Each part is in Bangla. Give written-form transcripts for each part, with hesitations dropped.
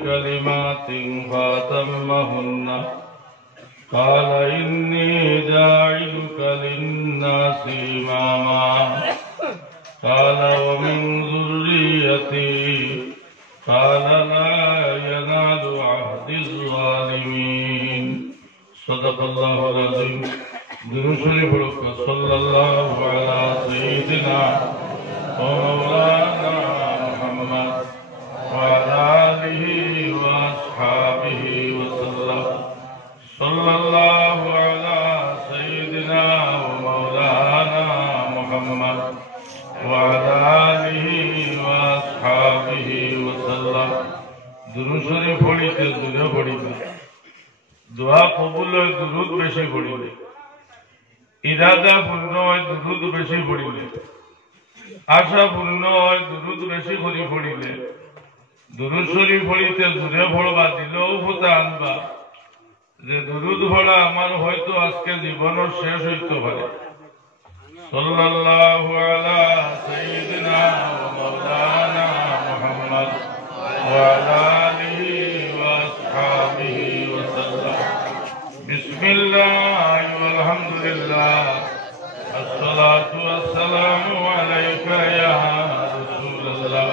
بكلمات فأتمهن قال إني جاعلك للناس إماما قال ومن ذريتي قال لا ينال عهد الظالمين صدق الله العظيم درود شریف صلى الله على سيدنا ومولانا محمد وعلى آله وأصحابه وسلم صلى الله على سيدنا ومولانا محمد وعلى آله وأصحابه وسلم درود شریف পড়িতে দূরে পড়িবে দোয়া কবুল হয় দুরূদ বেশি পড়িলে ইরাদা পূর্ণ হয় দুরূদ বেশি পড়িলে আশা পূর্ণ হয় দুরূদ বেশি করে পড়িলে দুরূদ শরীফ পড়িতে দূরে পড়বা দিলেও ফোতা আনবা যে দুরূদ পড়া আমার হয়তো আজকে জীবনের শেষ হইতে পারে সাল্লাল্লাহু আলা সাইয়্যিদিনা ওয়া মাওলানা মুহাম্মদ ওয়া আলা আলিহি ওয়া আসহাবিহি ওয়া সাল্লাম বিসমিল্লাহ আলহামদুলিল্লাহ আসসালাতু ওয়াসসালামু আলাইকা ইয়া রাসূলুল্লাহ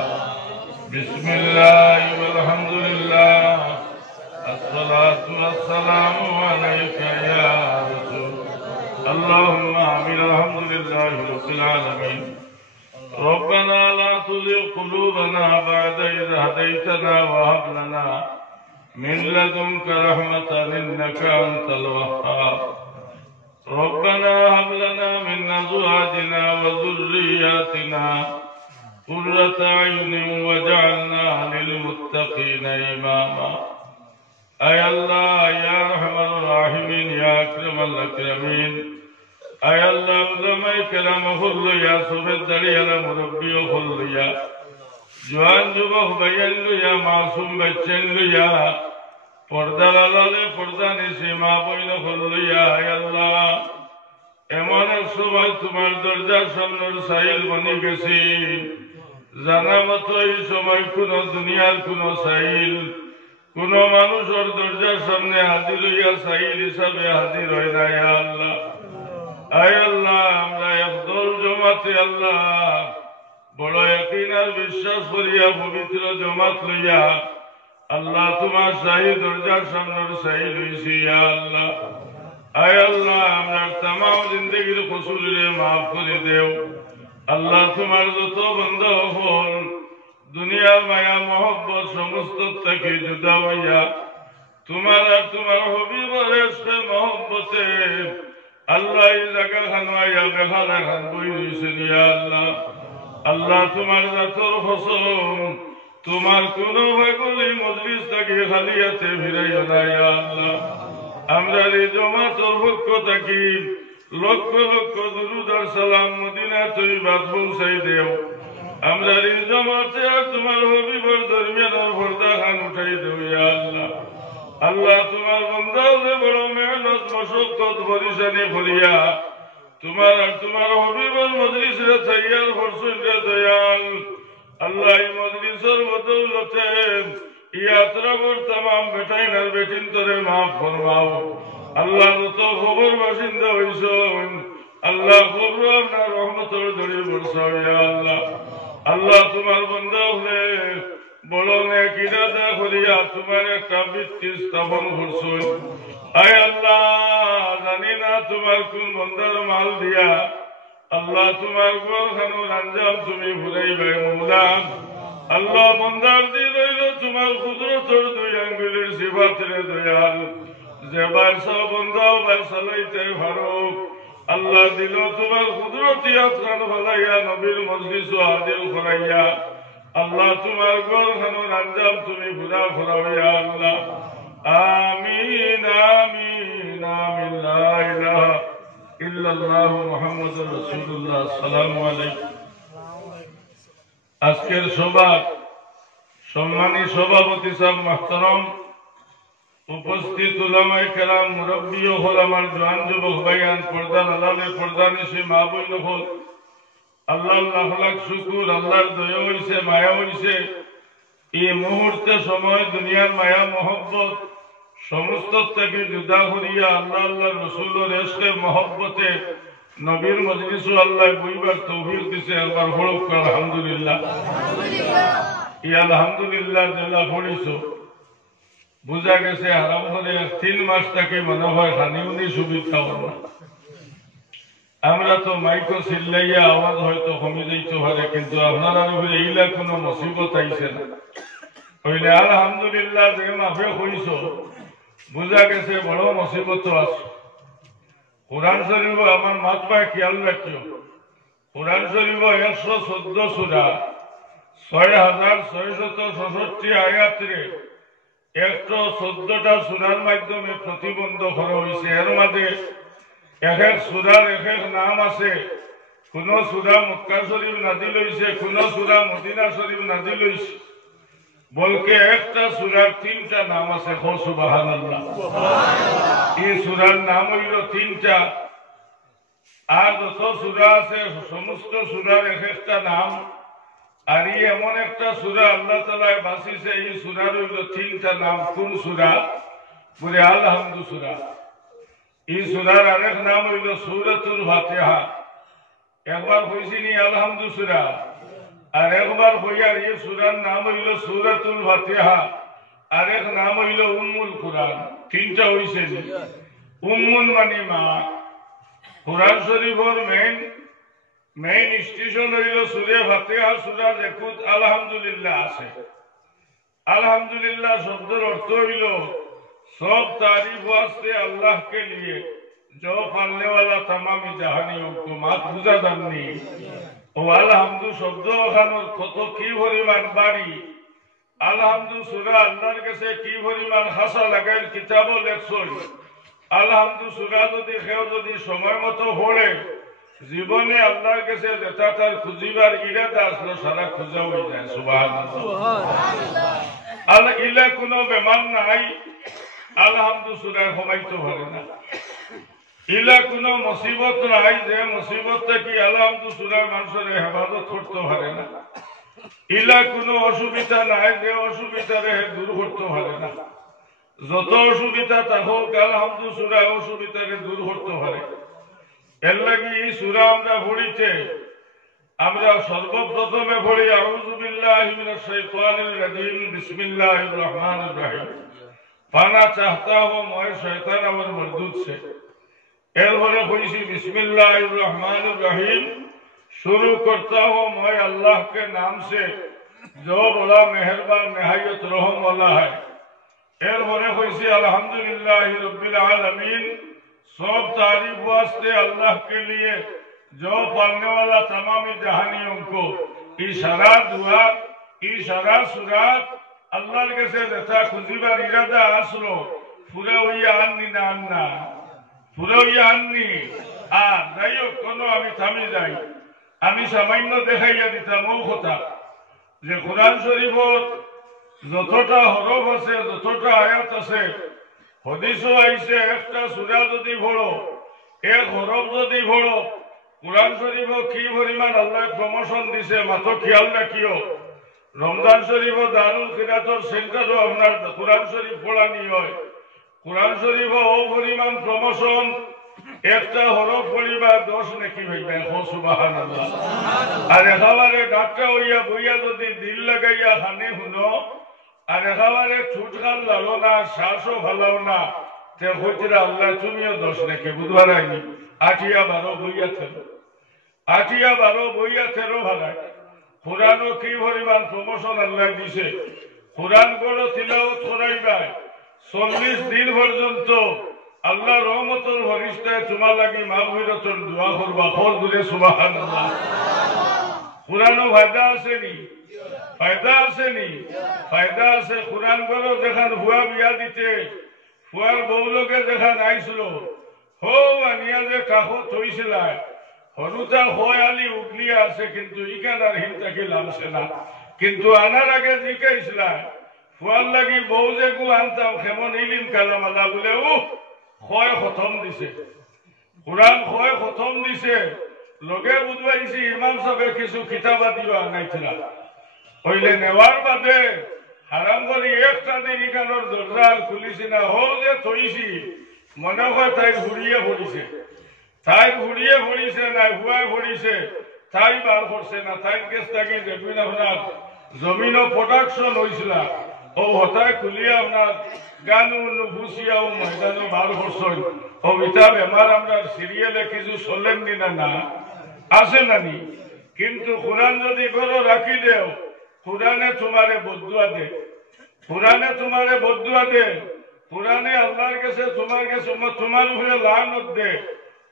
বিসমিল্লাহ আলহামদুলিল্লাহ আসসালাতু ওয়াসসালামু আলাইকা ইয়া রাসূল اللهم آمين الحمد لله رب العالمين ربنا لا تزغ قلوبنا بعد إذ هديتنا وهب لنا من لدنك رحمة إنك أنت الوهاب ربنا هب لنا من أزواجنا وذرياتنا قرة أعين واجعلنا للمتقين إماما أي الله يا أرحم الراحمين يا أكرم الأكرمين أي الله علماء كلام خل يا سفد دليل مربي خل يا جوان جبه بيان يا معصوم بچن يا پردہ لالے پردہ نشی ما بین خل يا أي الله এমন এক সময় তোমার দরজার সামনের সাইল বনি গেছি জানা মতো এই সময় কোন দুনিয়ার কোন সাইল কোন মানুষের দরজার সামনে হাজির হইয়া সাইল হিসাবে হাজির হয় না ইয়া আল্লাহ আয় আল্লাহ আমরা একদল জমাতে আল্লাহ বড় ইয়াকিন আর বিশ্বাস করিয়া পবিত্র জমাত লইয়া আল্লাহ তোমার শাহী দরজার সামনের সাইল হইছি ইয়া আল্লাহ আয় আল্লাহ আমরা तमाम জিন্দেগীর কসুরে মাফ করে দেও আল্লাহ তোমার যত বান্দা হল দুনিয়ার মায়া মোহব্বত সমস্ত থেকে জুদা হইয়া তোমার আর তোমার হবিবর ইশকে মোহব্বতে আল্লাহ এই জায়গা খানওয়াইয়া বেখানা খান বই দিয়েছেন ইয়া আল্লাহ আল্লাহ তোমার জাতর ফসল তোমার কোন ভাগলি মজলিস থেকে খালি আছে ফিরাইও না ইয়া আল্লাহ আমরা এই জমাতর পক্ষ থাকি লক্ষ লক্ষ দুরূদ আর সালাম মদিনা তৈয়বাত পৌঁছাই দেও আমরা এই জমাতে তোমার হবিবর দরমিয়ানের পর্দা খান উঠাই দেও ইয়া আল্লাহ আল্লাহ তোমার বান্দাকে বড় মেহনত মশক্কত পরিশানি করিয়া তোমার আর তোমার হবিবর মজলিসে তৈয়ার করছেন রে দয়াল আল্লাহ এই মজলিসের বদৌলতে ইয়াত্রাবর तमाम বেটাইনার বেটিন তোরে মাফ ফরমাও আল্লাহ যত খবর বাসিন্দা হইছেন আল্লাহ খবর আপনার রহমতের দড়ি বর্ষাও ইয়া আল্লাহ আল্লাহ তোমার বান্দা হলে বড় নেক ইরাদা করিয়া তোমার একটা ভিত্তি স্থাপন করছেন আয় আল্লাহ জানি না তোমার কোন বান্দার মাল দিয়া আল্লাহ তোমার ঘরখানোর আঞ্জাম তুমি ভুলাইবে মৌলা আল্লাহ বান্দার দিল হইল তোমার কুদরতের দুই আঙ্গুলের সিফাতের দয়াল যে বারসা বান্দাও বারসা লইতে পারো আল্লাহ দিল তোমার কুদরতি আতখান ফলাইয়া নবীর মজলিস হাজির করাইয়া আল্লাহ তোমার ঘরখানোর আঞ্জাম তুমি পুরা ফরাইয়া আল্লাহ আমিন আমিন আমিন লা ইলাহা ইল্লাল্লাহ মুহাম্মাদুর রাসূলুল্লাহ আসসালামু আলাইকুম আজকের সভা সম্মানী সভাপতি সাহেব মাহতারাম উপস্থিত উলামায়ে কেরাম মুরব্বী ও আমার জওয়ান যুবক ভাইয়ান পর্দা আলালে পর্দা নিশি মা বোন হল আল্লাহ লাখ লাখ শুকর আল্লাহর দয়া হইছে মায়া হইছে এই মুহূর্তে সময় দুনিয়ার মায়া মহব্বত সমস্ত থেকে জুদা করিয়া আল্লাহ আল্লাহ রসুলের এশকের মহব্বতে নবীর মজলিসে আল্লাহ বইবার তৌফিক দিছে। একবার হলুক আলহামদুলিল্লাহ। এই আলহামদুলিল্লাহ জেলা পড়িছো বুঝা গেছে আরাম করে 3 মাস থেকে মনে হয় খানিউনি সুবিধা হল না। আমরা তো মাইকো চিল্লাইয়া আওয়াজ হয়তো কমে যাইতে পারে, কিন্তু আপনারা এইলা কোনো মুসিবত আইছে না হইলে আলহামদুলিল্লাহ যে মাফে হইছ বুঝা গেছে বড় মুসিবত আছে। কোরআন শরীফ আমার মাত পায় খেয়াল রাখিও। কোরআন শরীফ 114 সূরা 6666 আয়াতে 114টা সূরার মাধ্যমে প্রতিবন্ধ করা হয়েছে। এর মাঝে এক এক সূরার এক এক নাম আছে। কোন সূরা মক্কা শরীফ নাজিল হইছে, কোন সূরা মদিনা শরীফ নাজিল হইছে। বলকে একটা সূরার 3টা নাম আছে। সুবহানাল্লাহ। এই সূরার নাম হইল 3টা। আর যত সূরা আছে সমস্ত সূরার এক একটা নাম। আর এই এমন একটা সূরা আল্লাহ তাআলা বাঁচিয়েছে, এই সূরার হইল 3টা নাম। কোন সূরা? বলে আল-হামদ সূরা। এই সূরার আরেক নাম হইল সূরাতুল ফাতিহা। একবার কইছিনি আল-হামদ সূরা, আর একবার কইয়ার এই সূরার নাম হইল সূরাতুল ফাতিহা, আরেক নাম হইল উম্মুল কুরআন। 3টা হইছে। উম্মুল মানে মা। কুরআন শরীফের মেইন স্টেশন হইল সূরা ফাতিহা। সূরা দেখুত আলহামদুলিল্লাহ আছে। আলহামদুলিল্লাহ শব্দের অর্থ হইল सब तारीफ वास्ते अल्लाह के लिए जो पालने वाला तमाम जहानियों को मात बुझा दानी ও আলহামদু শব্দ ওখানে কত কি পরিমাণ বাড়ি। আলহামদু সূরা আল্লাহর কাছে কি পরিমাণ হাসা লাগাইল কিতাবও লেখছই। আলহামদু সূরা যদি সময় মতো পড়ে জীবনে আল্লাহর কাছে যেটা তার খুঁজিবার ইরাদা আসলো সারা খুঁজা হয়ে যায়। সুবহানাল্লাহ। আল্লাহ ইলা কোনো বেমান নাই আলহামদু সূরা কমাইতে পারে না। ইলা কোনো মুসিবত নাই যে মুসিবত থেকে আলহামদু সূরা মানুষের হেফাজত করতে পারে না। ইলা কোনো অসুবিধা নাই যে অসুবিধারে দূর করতে পারে না। যত অসুবিধা থাকুক আলহামদু সূরা অসুবিধারে দূর করতে পারে। এর লাগি এই সূরা আমরা পড়িতে আমরা সর্বপ্রথমে পড়ি আউযু বিল্লাহি মিনাশ শাইতানির রাজিম বিসমিল্লাহির রহমানির রহিম। पाना चाहता हो मैं शैतान और मरदूद से। एरवरे कोई बिस्मिल्लाहिर्रहमानिर्रहीम शुरू करता हो मैं अल्लाह के नाम से जो बड़ा मेहरबान निहायत रहम वाला है। एरवरे कोई अल्हम्दुलिल्लाहि रब्बिल आलमीन सब तारीफ वास्ते अल्लाह के लिए जो पालने वाला तमाम जहानियों को। इशारा दुआ इशारा सुरात আল্লাহর কাছে যেটা খুঁজিবার ইরাদা আসলো পুরো হইয়া আননি না আন্না পুরো হইয়া আননি। আর যাই হোক কোনো আমি থামি যাই, আমি সামান্য দেখাইয়া দিতাম ও কথা যে কোরআন শরীফত যতটা হরফ আছে যতটা আয়াত আছে হাদিসও আইছে একটা সূরা যদি পড়ো এক হরফ যদি পড়ো কোরআন শরীফ কি পরিমাণ আল্লাহ প্রমোশন দিছে মাত্র খেয়াল রাখিও। রমজান শরীফ দারুল কিরাতর সেন্টারও আপনার কোরআন শরীফ পড়ানি হয়। কোরআন শরীফ ও পরিমাণ প্রমোশন একটা হরফ পড়িবা 10 নেকি হইবে। সুবহানাল্লাহ। আর একেবারে ডাক্তার হইয়া বইয়া যদি দিল লাগাইয়া খানে শুনো আর একেবারে ছুটখান লালো না শ্বাসও ভালাও না তে হইতে আল্লাহ তুমিও 10 নেকি বুধবার আইনি 8-12 বইয়া থেরো 8-12 বইয়া থেরো ভালায়। কোরআনও কি পরিমাণ প্রমোশন আল্লাহ দিছে। কোরআন গুলো তিলাওয়াত করাইবা 40 দিন পর্যন্ত আল্লাহ রহমতের ফেরেশতায় তোমার লাগি মাগফিরাতের দোয়া করবা। খোল দিলে সুবহানাল্লাহ। কোরআনও ফায়দা আসেনি ফায়দা আসেনি ফায়দা আছে। কোরআন গুলো যেখান হুয়া বিয়া দিতে হুয়ার বউ লোকে যেখান আইছিল হো আনিয়া যে কাকত হইছিল হরুতা হয় আলি উগলিয়া আছে কিন্তু ইকান আর হিনটাকে লামছে না। কিন্তু আনার আগে জিকাইছিল ফুয়ার লাগি বউ যে গু আনতাম কেমন ইলিম কালাম আল্লাহ বলে হয় খতম দিছে কোরআন হয় খতম দিছে। লগে বুঝবাইছি ইমাম সাহেব কিছু কিতাবা দিবা আনাইছিল হইলে নেওয়ার বাদে হারাম করে একটা দিন ইকানোর দরজা খুলিছি না হো যে থইছি মনে হয় তাই ঘুরিয়ে পড়িছে তাই ঘুরিয়ে পড়িছে না হুয়ায় পড়িছে তাই বার করছে না তাই কেস থাকি দেখবেন আপনার জমিনও প্রোডাকশন হয়েছিল ও হতায় খুলিয়ে আপনার গানু ভুসিয়া ও ময়দানও বার করছেন ও ইটা বেমার আমরা সিরিয়ালে কিছু চলেন না না আছে নানি কিন্তু কোরআন যদি করো রাখি দেও কোরআনে তোমারে বদুয়া দে কোরআনে তোমারে বদুয়া দে কোরআনে আল্লাহর কাছে তোমার কাছে তোমার উপরে লানত দে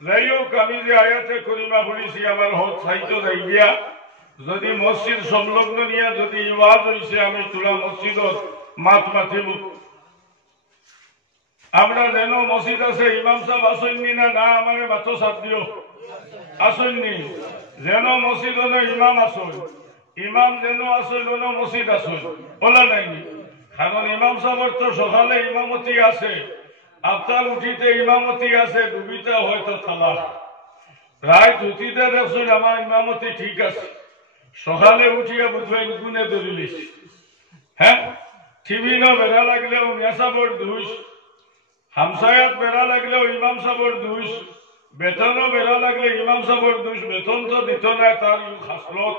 যাই হোক আমি যে আয়াতে করিমা পড়িছি আমার হত সাহিত্য যাই দিয়া যদি মসজিদ সংলগ্ন নিয়ে যদি ইওয়াজ হয়েছে আমি তোরা মসজিদত মাত মাতিব আমরা যেন মসজিদ আছে ইমাম সাহেব আসেননি না না আমার মাথো সাথ দিও আসেননি যেন মসজিদ হলো ইমাম আসল ইমাম যেন আসল হলো মসজিদ আসল বলা নাইনি কারণ ইমাম সাহেবের তো সকালে ইমামতি আছে আফতার উঠিতে ইমামতি আছে ডুবিতে হয়তো থালা রাত উঠিতে দেখছেন আমার ইমামতি ঠিক আছে সকালে উঠিয়া বুঝবেন গুনে ধরিলিস হ্যাঁ টিভি না বেড়া লাগলেও নেশাবর ধুইস হামসায়াত বেড়া লাগলেও ইমাম সাহেবর দুষ বেতনও বেড়া লাগলে ইমাম সাহেবর দুষ বেতন তো দিত না তার খাসলত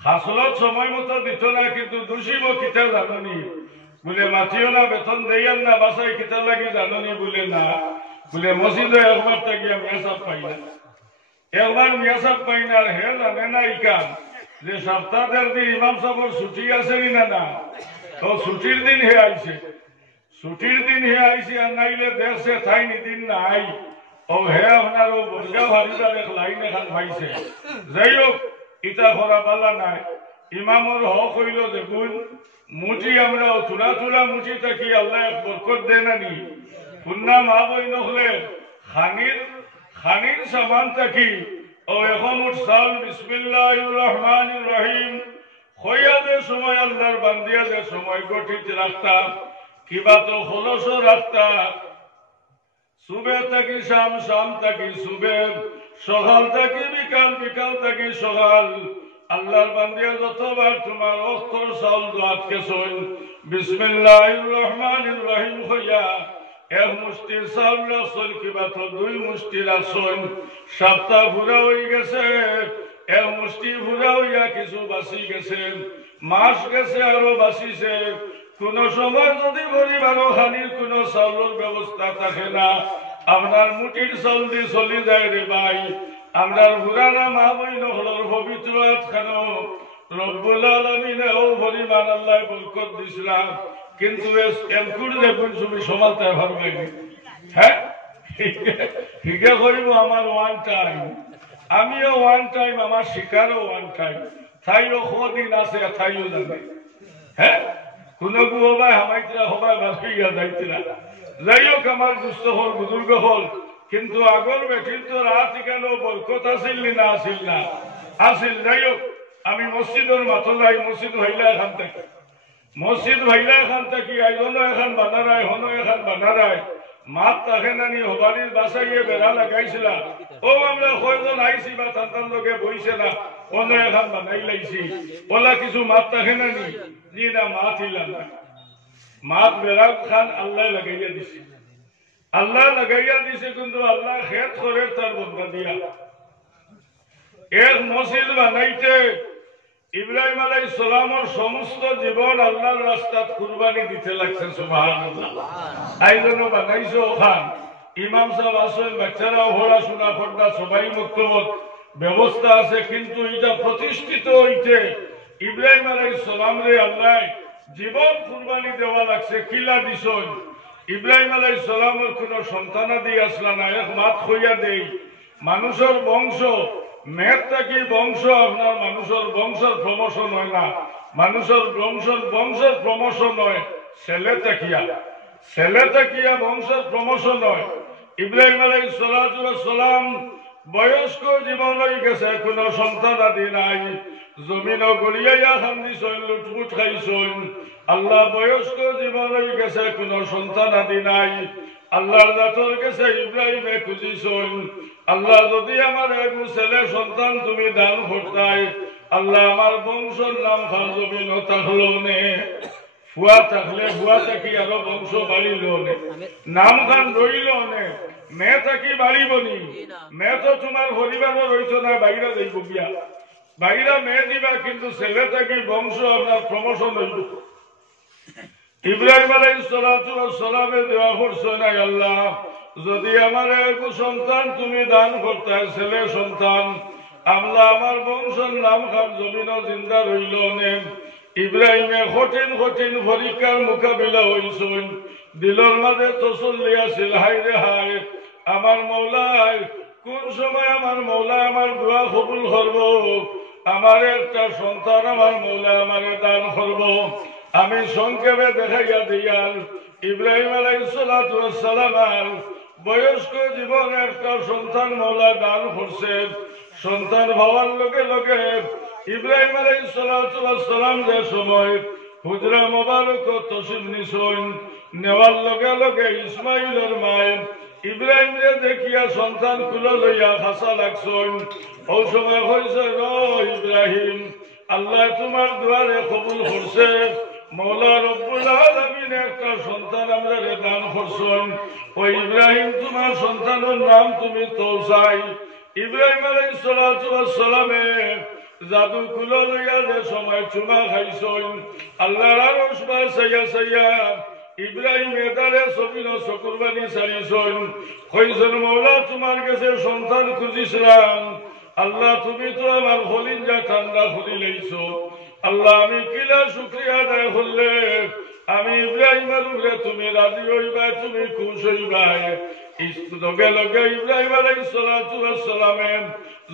খাসলত সময় মতো দিত না কিন্তু দোষীব কিতা জাননি বলে মাতিও না বেতন দেয়ান না বাসায় কিতা লাগে জাননি বলে না বলে মসজিদে একবার থাকিয়া মিয়াসাব পাই না একবার মিয়াসাব পাই না আর হে জানে না ইকান যে সপ্তাহের দিন ইমাম সাহেবর ছুটি আছে না না তো ছুটির দিন হে আইছে ছুটির দিন হে আইসি আর নাইলে দেশে থাইনি দিন নাই ও হে আপনার ও বর্গা ভারিদার এক লাইন এখান পাইছে যাই হোক ইটা করা পালা নাই ইমামর হক হইল দেখুন মুঠি আমরা তুলা তুলা মুঠি থাকি আল্লাহ এক বরকত দেয় না নি পুন্না মা বই নহলে খানির সামান থাকি ও এখন উৎসাল বিসমিল্লাহির রহমানির রহিম খয়াদের সময় আল্লাহর বান্দিয়া যে সময় গঠিত রাখতাম কিবা তো খলস রাখতা সুবে থাকি শাম শাম থাকি সুবে সকাল থাকি বিকাল বিকাল থাকি সকাল আল্লাহর বান্দিয়া যতবার তোমার অক্ষর চাউল দোয়াতকে শোন বিসমিল্লাহির রহমানির রহিম হইয়া এক মুষ্টির চাউল রাখছেন কিবা তো দুই মুষ্টি রাখছেন সপ্তাহ পুরা হয়ে গেছে এক মুষ্টি পুরা হইয়া কিছু বাঁচি গেছে মাস গেছে আরো বাঁচিছে কোন সময় যদি পরিবারও খানির কোন চাউলের ব্যবস্থা থাকে না আপনার মুঠির চাউল দিয়ে চলে যায় রে ভাই আমরা পুরানা মা বইন হলর পবিত্র খানো রব্বুল আলামিনে ও পরিমাণ আল্লাহ বরকত দিছিলাম কিন্তু এমকুর দেখুন তুমি সমালতে পারবে হ্যাঁ ঠিকই করিব আমার ওয়ান টাইম আমিও ওয়ান টাইম আমার শিকারও ওয়ান টাইম তাইও কদিন আছে তাইও জানে হ্যাঁ কোন হবাই হামাইতরা হবাই বাঁচিয়া যাইতরা যাই হোক আমার দুস্থ হল বুজুর্গ হল কিন্তু আগর বেঠির তো রাত কেন বরকত আসিল না আসিল না আসিল যাই হোক আমি মসজিদের মাথো যাই মসজিদ ভাইলা এখান থেকে মসজিদ ভাইলা এখান থেকে আইজনো এখন বানারায় হনো এখন বানারায় মাত তাকে নানি হবারির বাসাইয়ে বেড়া লাগাইছিলা ও আমরা কয়জন আইছি বা তান্তার লোকে বইছে না অন্য এখন বানাই লাইছি ওলা কিছু মাত তাকে নানি জি না মাত হিলা না মাত বেড়া খান আল্লাহ লাগাইয়া দিছে আল্লাহ লাগাইয়া দিছে কিন্তু আল্লাহ খেত করে তার বন্ধা দিয়া এক মসজিদ বানাইতে ইব্রাহিম আলাইহিস সালামের সমস্ত জীবন আল্লাহর রাস্তাত কুরবানি দিতে লাগছে সুবহানাল্লাহ আইজনো বানাইছো ওখান ইমাম সাহেব আসেন বাচ্চারাও পড়াশোনা করবা সবাই মুক্তবত ব্যবস্থা আছে কিন্তু এটা প্রতিষ্ঠিত হইতে ইব্রাহিম আলাইহিস সালাম রে আল্লাহ জীবন কুরবানি দেওয়া লাগছে কিলা দিছন ইব্রাহিম আলাইহিস সালামের কোন সন্তানাদি আসলা না এক মাত হইয়া দেই মানুষের বংশ মেঘ থাকি বংশ আপনার মানুষের বংশের প্রমোশন হয় না মানুষের বংশের প্রমোশন হয় ছেলে থাকিয়া বংশের প্রমোশন হয় ইব্রাহিম আলাইহিস সালাম বয়স্ক জীবন হয়ে গেছে কোন সন্তান আদি নাই জমিন গড়িয়া খান্দিছেন লুটপুট খাইছেন আল্লাহ বয়স্ক জীবন হয়ে গেছে কোন সন্তান আদি নাই আল্লাহর জাতর কাছে ইব্রাহিমে খুঁজিছেন আল্লাহ যদি আমার এক ছেলে সন্তান তুমি দান করতাই আল্লাহ আমার বংশের নাম খান জমিন থাকলো নে ফুয়া থাকলে ফুয়া থাকি আরো বংশ বাড়িল নাম খান রইল মেয়ে থাকি বাড়িবনি মেয়ে তো তোমার পরিবারও রইছ না বাইরে যাইব গিয়া বাইরা মেয়ে দিবা কিন্তু ছেলে থাকি বংশ আপনার প্রমোশন হইব ইব্রাহিম আলাইহিস সালামে দোয়া করছেন আল্লাহ যদি আমার এক সন্তান তুমি দান করতে ছেলে সন্তান আমরা আমার বংশের নাম খান জমিন জিন্দা রইল নেন ইব্রাহিমে কঠিন কঠিন পরীক্ষার মোকাবিলা হইছেন দিলর মাঝে তসল্লি আছিল হাই রে হাই আমার মৌলায় কোন সময় আমার মৌলা আমার দোয়া কবুল করব আমার একটা সন্তান আমার মৌলা আমারে দান করব আমি সংক্ষেপে দেখাইয়া দিয়াল ইব্রাহিম আলাইহিস সালাম বয়স্ক জীবনে একটা সন্তান মৌলা দান করছে সন্তান হওয়ার লগে লগে ইব্রাহিম আলাইহিস সালাম যে সময় হুজরা মোবারক তশরিফ নিছেন নেওয়ার লগে লগে ইসমাইলের মায়ের ইব্রাহিম রে দেখিয়া সন্তান কুলো লইয়া হাসা লাগছেন ও সময় হয়েছে ইব্রাহিম আল্লাহ তোমার দুয়ারে কবুল করছে মৌলা রব্বুল আলামিন একটা সন্তান আমরা দান করছেন ও ইব্রাহিম তোমার সন্তানের নাম তুমি তৌসাই ইব্রাহিম আলাইহিস সালামের জাদু কুলো লইয়া যে সময় চুমা খাইছেন আল্লাহর আরশ সাইয়া সাইয়া ইব্রাহিম এদারে সবিন শুকুরবানি সারিছেন কইছেন মৌলা তোমার কাছে সন্তান খুঁজিছিলাম আল্লাহ তুমি তো আমার হলিঞ্জা ঠান্ডা খুলি লইছো আল্লাহ আমি কিলা শুকরিয়া আদায় করলে আমি ইব্রাহিমের উপরে তুমি রাজি হইবা তুমি খুশ হইবা লগে লগে ইব্রাহিম আলাইহিস সালামের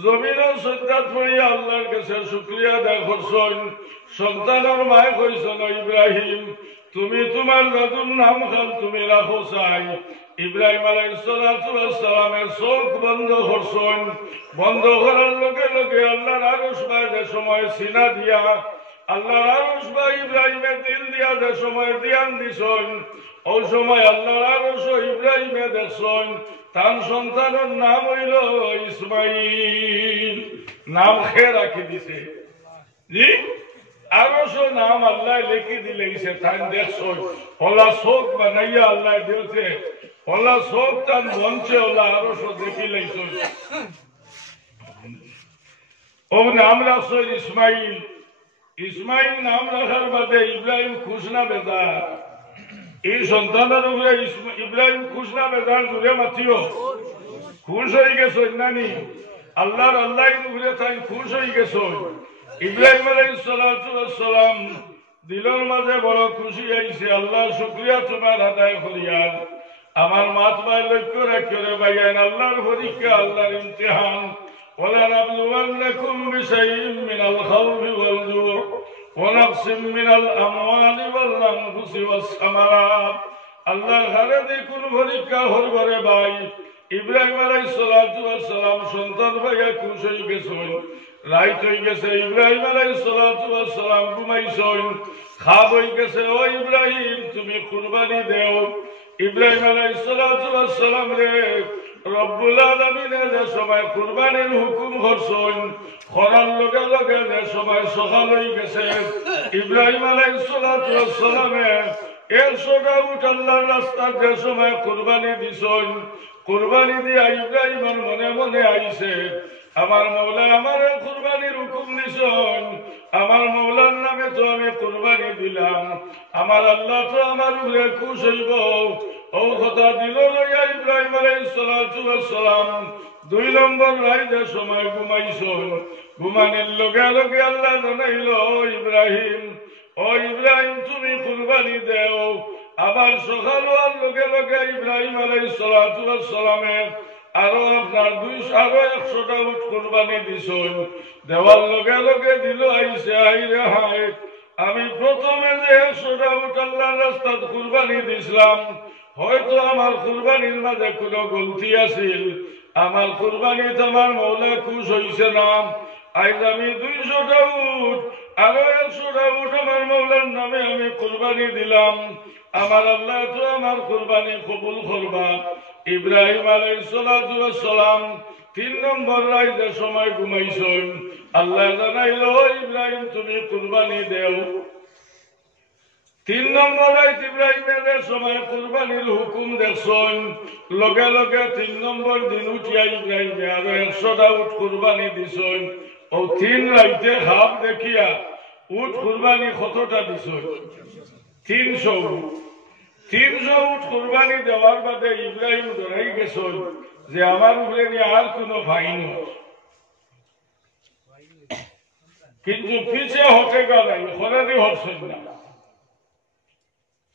জমিন সজ্জাত হইয়া আল্লাহর কাছে শুকরিয়া আদায় করছেন সন্তানের মায় কইছেন ইব্রাহিম তুমি তোমার নতুন নাম খান তুমি রাখো চাই ইব্রাহিম আলাইহিস সালামের চোখ বন্ধ করছেন বন্ধ করার লগে লগে আল্লাহর আরশ যে সময় সিনা দিয়া আল্লাহর আরশ ইব্রাহিমের দিল দিয়া যে সময় ধ্যান দিছেন ওই সময় আল্লাহর আরশ ইব্রাহিমে দেখছেন তার সন্তানের নাম হইল ইসমাইল নাম খেয়ে রাখি দিছে জি আরশ নাম আল্লাহ লিখি দিলেছে তাই দেখছেন ওলা শোক বানাইয়া আল্লাহ দিয়েছে ওলা শোক তার মঞ্চে ওলা আরশ দেখি লেছেন ও নাম রাখছেন ইসমাইল ইসমাইল নাম রাখার বাদে ইব্রাহিম খুশ না বেজার এই সন্তানের উপরে ইব্রাহিম খুশ না বেজার জুড়ে মাতিও খুশ হয়ে গেছে নানি আল্লাহর আল্লাহ উপরে তাই খুশ হয়ে গেছে ইব্রাহিম আলাইহিস সালাম দিলের মাঝে বড় খুশি আইছে আল্লাহ শুকরিয়া তোমার আদায় করিয়ান আমার মাতবার লক্ষ্য রাখিও ভাইয়ান আল্লাহর পরীক্ষা আল্লাহর ইমতিহান ولنبلونكم بشيء من الخوف والجوع ونقص من الأموال والأنفس والثمرات الله خالد كل পরীক্ষা হরবরে ভাই ইব্রাহিম আলাইহিস সালাম সন্তান ভাইয়া খুশ হয়ে গেছেন রাইত হয়ে গেছে ইব্রাহিম আলাইহিস সালাম ঘুমাইছেন খাব হয়ে গেছে ও ইব্রাহিম তুমি কুরবানি দেও ইব্রাহিম আলাইহিস সালাম রে রব্বুল আলামিনে যে সময় কুরবানির হুকুম করছেন করার লগে লগে যে সময় সকাল হয়ে গেছে ইব্রাহিম আলাইহিস সালামে 100টা উট আল্লাহর রাস্তায় যে সময় কুরবানি দিছেন কুরবানি দিয়া ইব্রাহিমের মনে মনে আইছে আমার মৌলা আমার কুরবানির হুকুম দিছেন আমার মৌলার নামে তো আমি কুরবানি দিলাম আমার আল্লাহ তো আমার উপরে খুশ হইব ও কথা দিল লইয়া ইব্রাহিম আলাইহিস সালাম 2 নম্বর রাইতে সময় ঘুমাইছেন ঘুমানোর লগে লগে আল্লাহ জানাইল ও ইব্রাহিম তুমি কুরবানি দেও আবার সকাল হওয়ার লগে লগে ইব্রাহিম আলাইহিস সালামের আরো আপনার 100টা উট কুরবানি দিছেন দেওয়ার লগে লগে দিল আইছে আইরে হায় আমি প্রথমে যে 100টা উট আল্লাহর রাস্তায় কুরবানি দিছিলাম হয়তো আমার কুরবানির মাঝে কোনো গলতি আছিল আমার কুরবানিতে আমার মৌলা খুশ হইছে না আজ আমি 200টা উট আরো 100টা উট আমার মৌলার নামে আমি কুরবানি দিলাম আমার আল্লাহ তো আমার কুরবানি কবুল করবা ইব্রাহিম আলাইহিস সালাম 3 নম্বর রাইতে সময় ঘুমাইছেন আল্লাহ জানাইল ইব্রাহিম তুমি কুরবানি দেও 3 নম্বর রাইত ইব্রাহিমের সময় কুরবানির হুকুম দেখছেন লগে লগে 3 নম্বর দিন উঠিয়া ইব্রাহিমে আরো 100টা উট কুরবানি দিছেন ও 3 রাইতে খাপ দেখিয়া উট কুরবানি কতটা দিছেন 300 উট কুরবানি দেওয়ার বাদে ইব্রাহিম ধরাই গেছেন যে আমার উপরে আর কোনো ফাইন কিন্তু পিছে হতে গেল হরানি হচ্ছেন না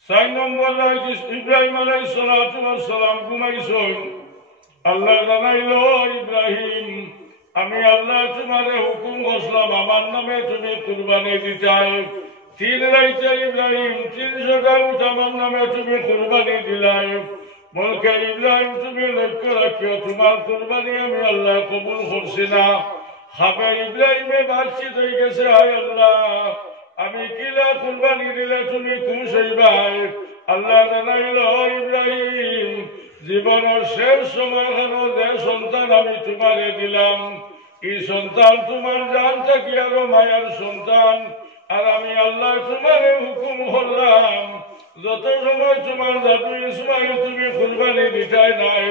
4 নম্বর রাইত ইব্রাহিম আলাইহিস সালাতু ওয়াস সালাম ঘুমাইছেন আল্লাহ জানাইল ইব্রাহিম আমি আল্লাহ তোমারে হুকুম করলাম আমার নামে তুমি কুরবানি দিতে 3 রাইতে ইব্রাহিম 300টা উট আমার নামে তুমি কুরবানি দিলাই বলকে ইব্রাহিম তুমি লক্ষ্য রাখিও তোমার কুরবানি আমি আল্লাহ কবুল করছি না খাবে ইব্রাহিমে বার্ষিত হয়ে গেছে হায় আল্লাহ আমি কিলা কুরবানি দিলে তুমি খুশ হইবাই আল্লাহ জানাইল ইব্রাহিম জীবনের শেষ সময় যে সন্তান আমি তোমারে দিলাম এই সন্তান তোমার জান থাকি আরো মায়ার সন্তান আর আমি আল্লাহ তোমারে হুকুম করলাম যত সময় তোমার দাদু ইসমাইল তুমি কুরবানি দিতাই নাই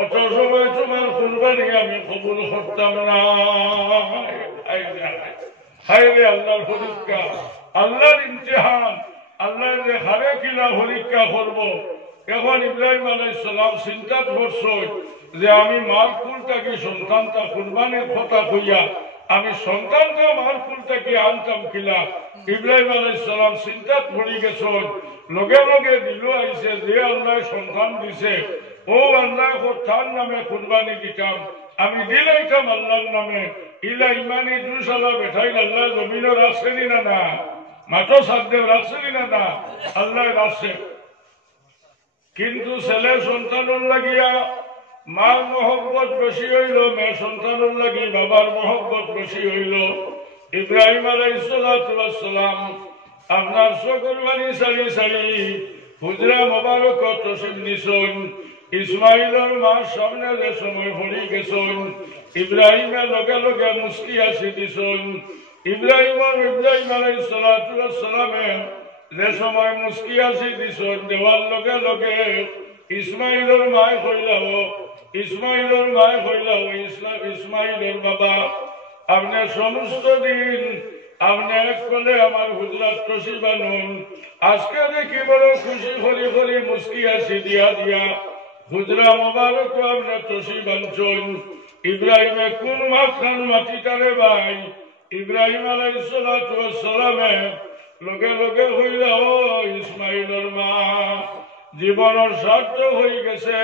অত সময় তোমার কুরবানি আমি কবুল করতাম না হায়রে আল্লাহর পরীক্ষা আল্লাহর ইমতিহান আল্লাহর যে হারে কিলা পরীক্ষা করব এখন ইব্রাহিম আলাইহিস সালাম চিন্তা করছেন যে আমি মার কুলটাকে সন্তানটা কুরবানির কথা কইয়া আমি সন্তানটা মার কুলটাকে আনতাম কিলা ইব্রাহিম আলাইহিস সালাম চিন্তা পড়ে গেছেন লগে লগে দিল আইছে যে আল্লাহ সন্তান দিছে ও আল্লাহ তার নামে কুরবানি দিতাম আমি দিলাইতাম আল্লাহর নামে ইলা ইমানি দুসালা বেঠাই আল্লাহ জমিনও রাখছেনি না না মাত্র সাধ্যে রাখছেনি না না আল্লাহ রাখছে কিন্তু ছেলে সন্তানের লাগিয়া মার মহব্বত বেশি হইল মেয়ে সন্তানের লাগি বাবার মহব্বত বেশি হইল ইব্রাহিম আলাইহিস সালাম আপনার কুরবানি সারি সারি হুজরা মোবারক তসিব নিছেন ইসমাইলের মার সামনে যে সময় পড়ে গেছেন ইব্রাহিমের লগে লগে মুস্কি আসি দিছেন ইব্রাহিম আলাইহিস সালামে যে সময় মুস্কি আসি দিছেন দেওয়ার লগে লগে ইসমাইলের মায় হইলাও ইসমাইলের বাবা আপনি সমস্ত দিন আপনি এক করলে আমার হুজরাত তসি বানুন আজকে দেখি বড় খুশি হলি হলি মুস্কি আসি দিয়া দিয়া হুজরা মোবারক আপনি তসি বানছেন ইব্রাহিমে কোন মাথান মাটিটারে ভাই ইব্রাহিম আলাইহিস সালামে লগে লগে হইল ইসমাইলের মা জীবনের স্বার্থ হয়ে গেছে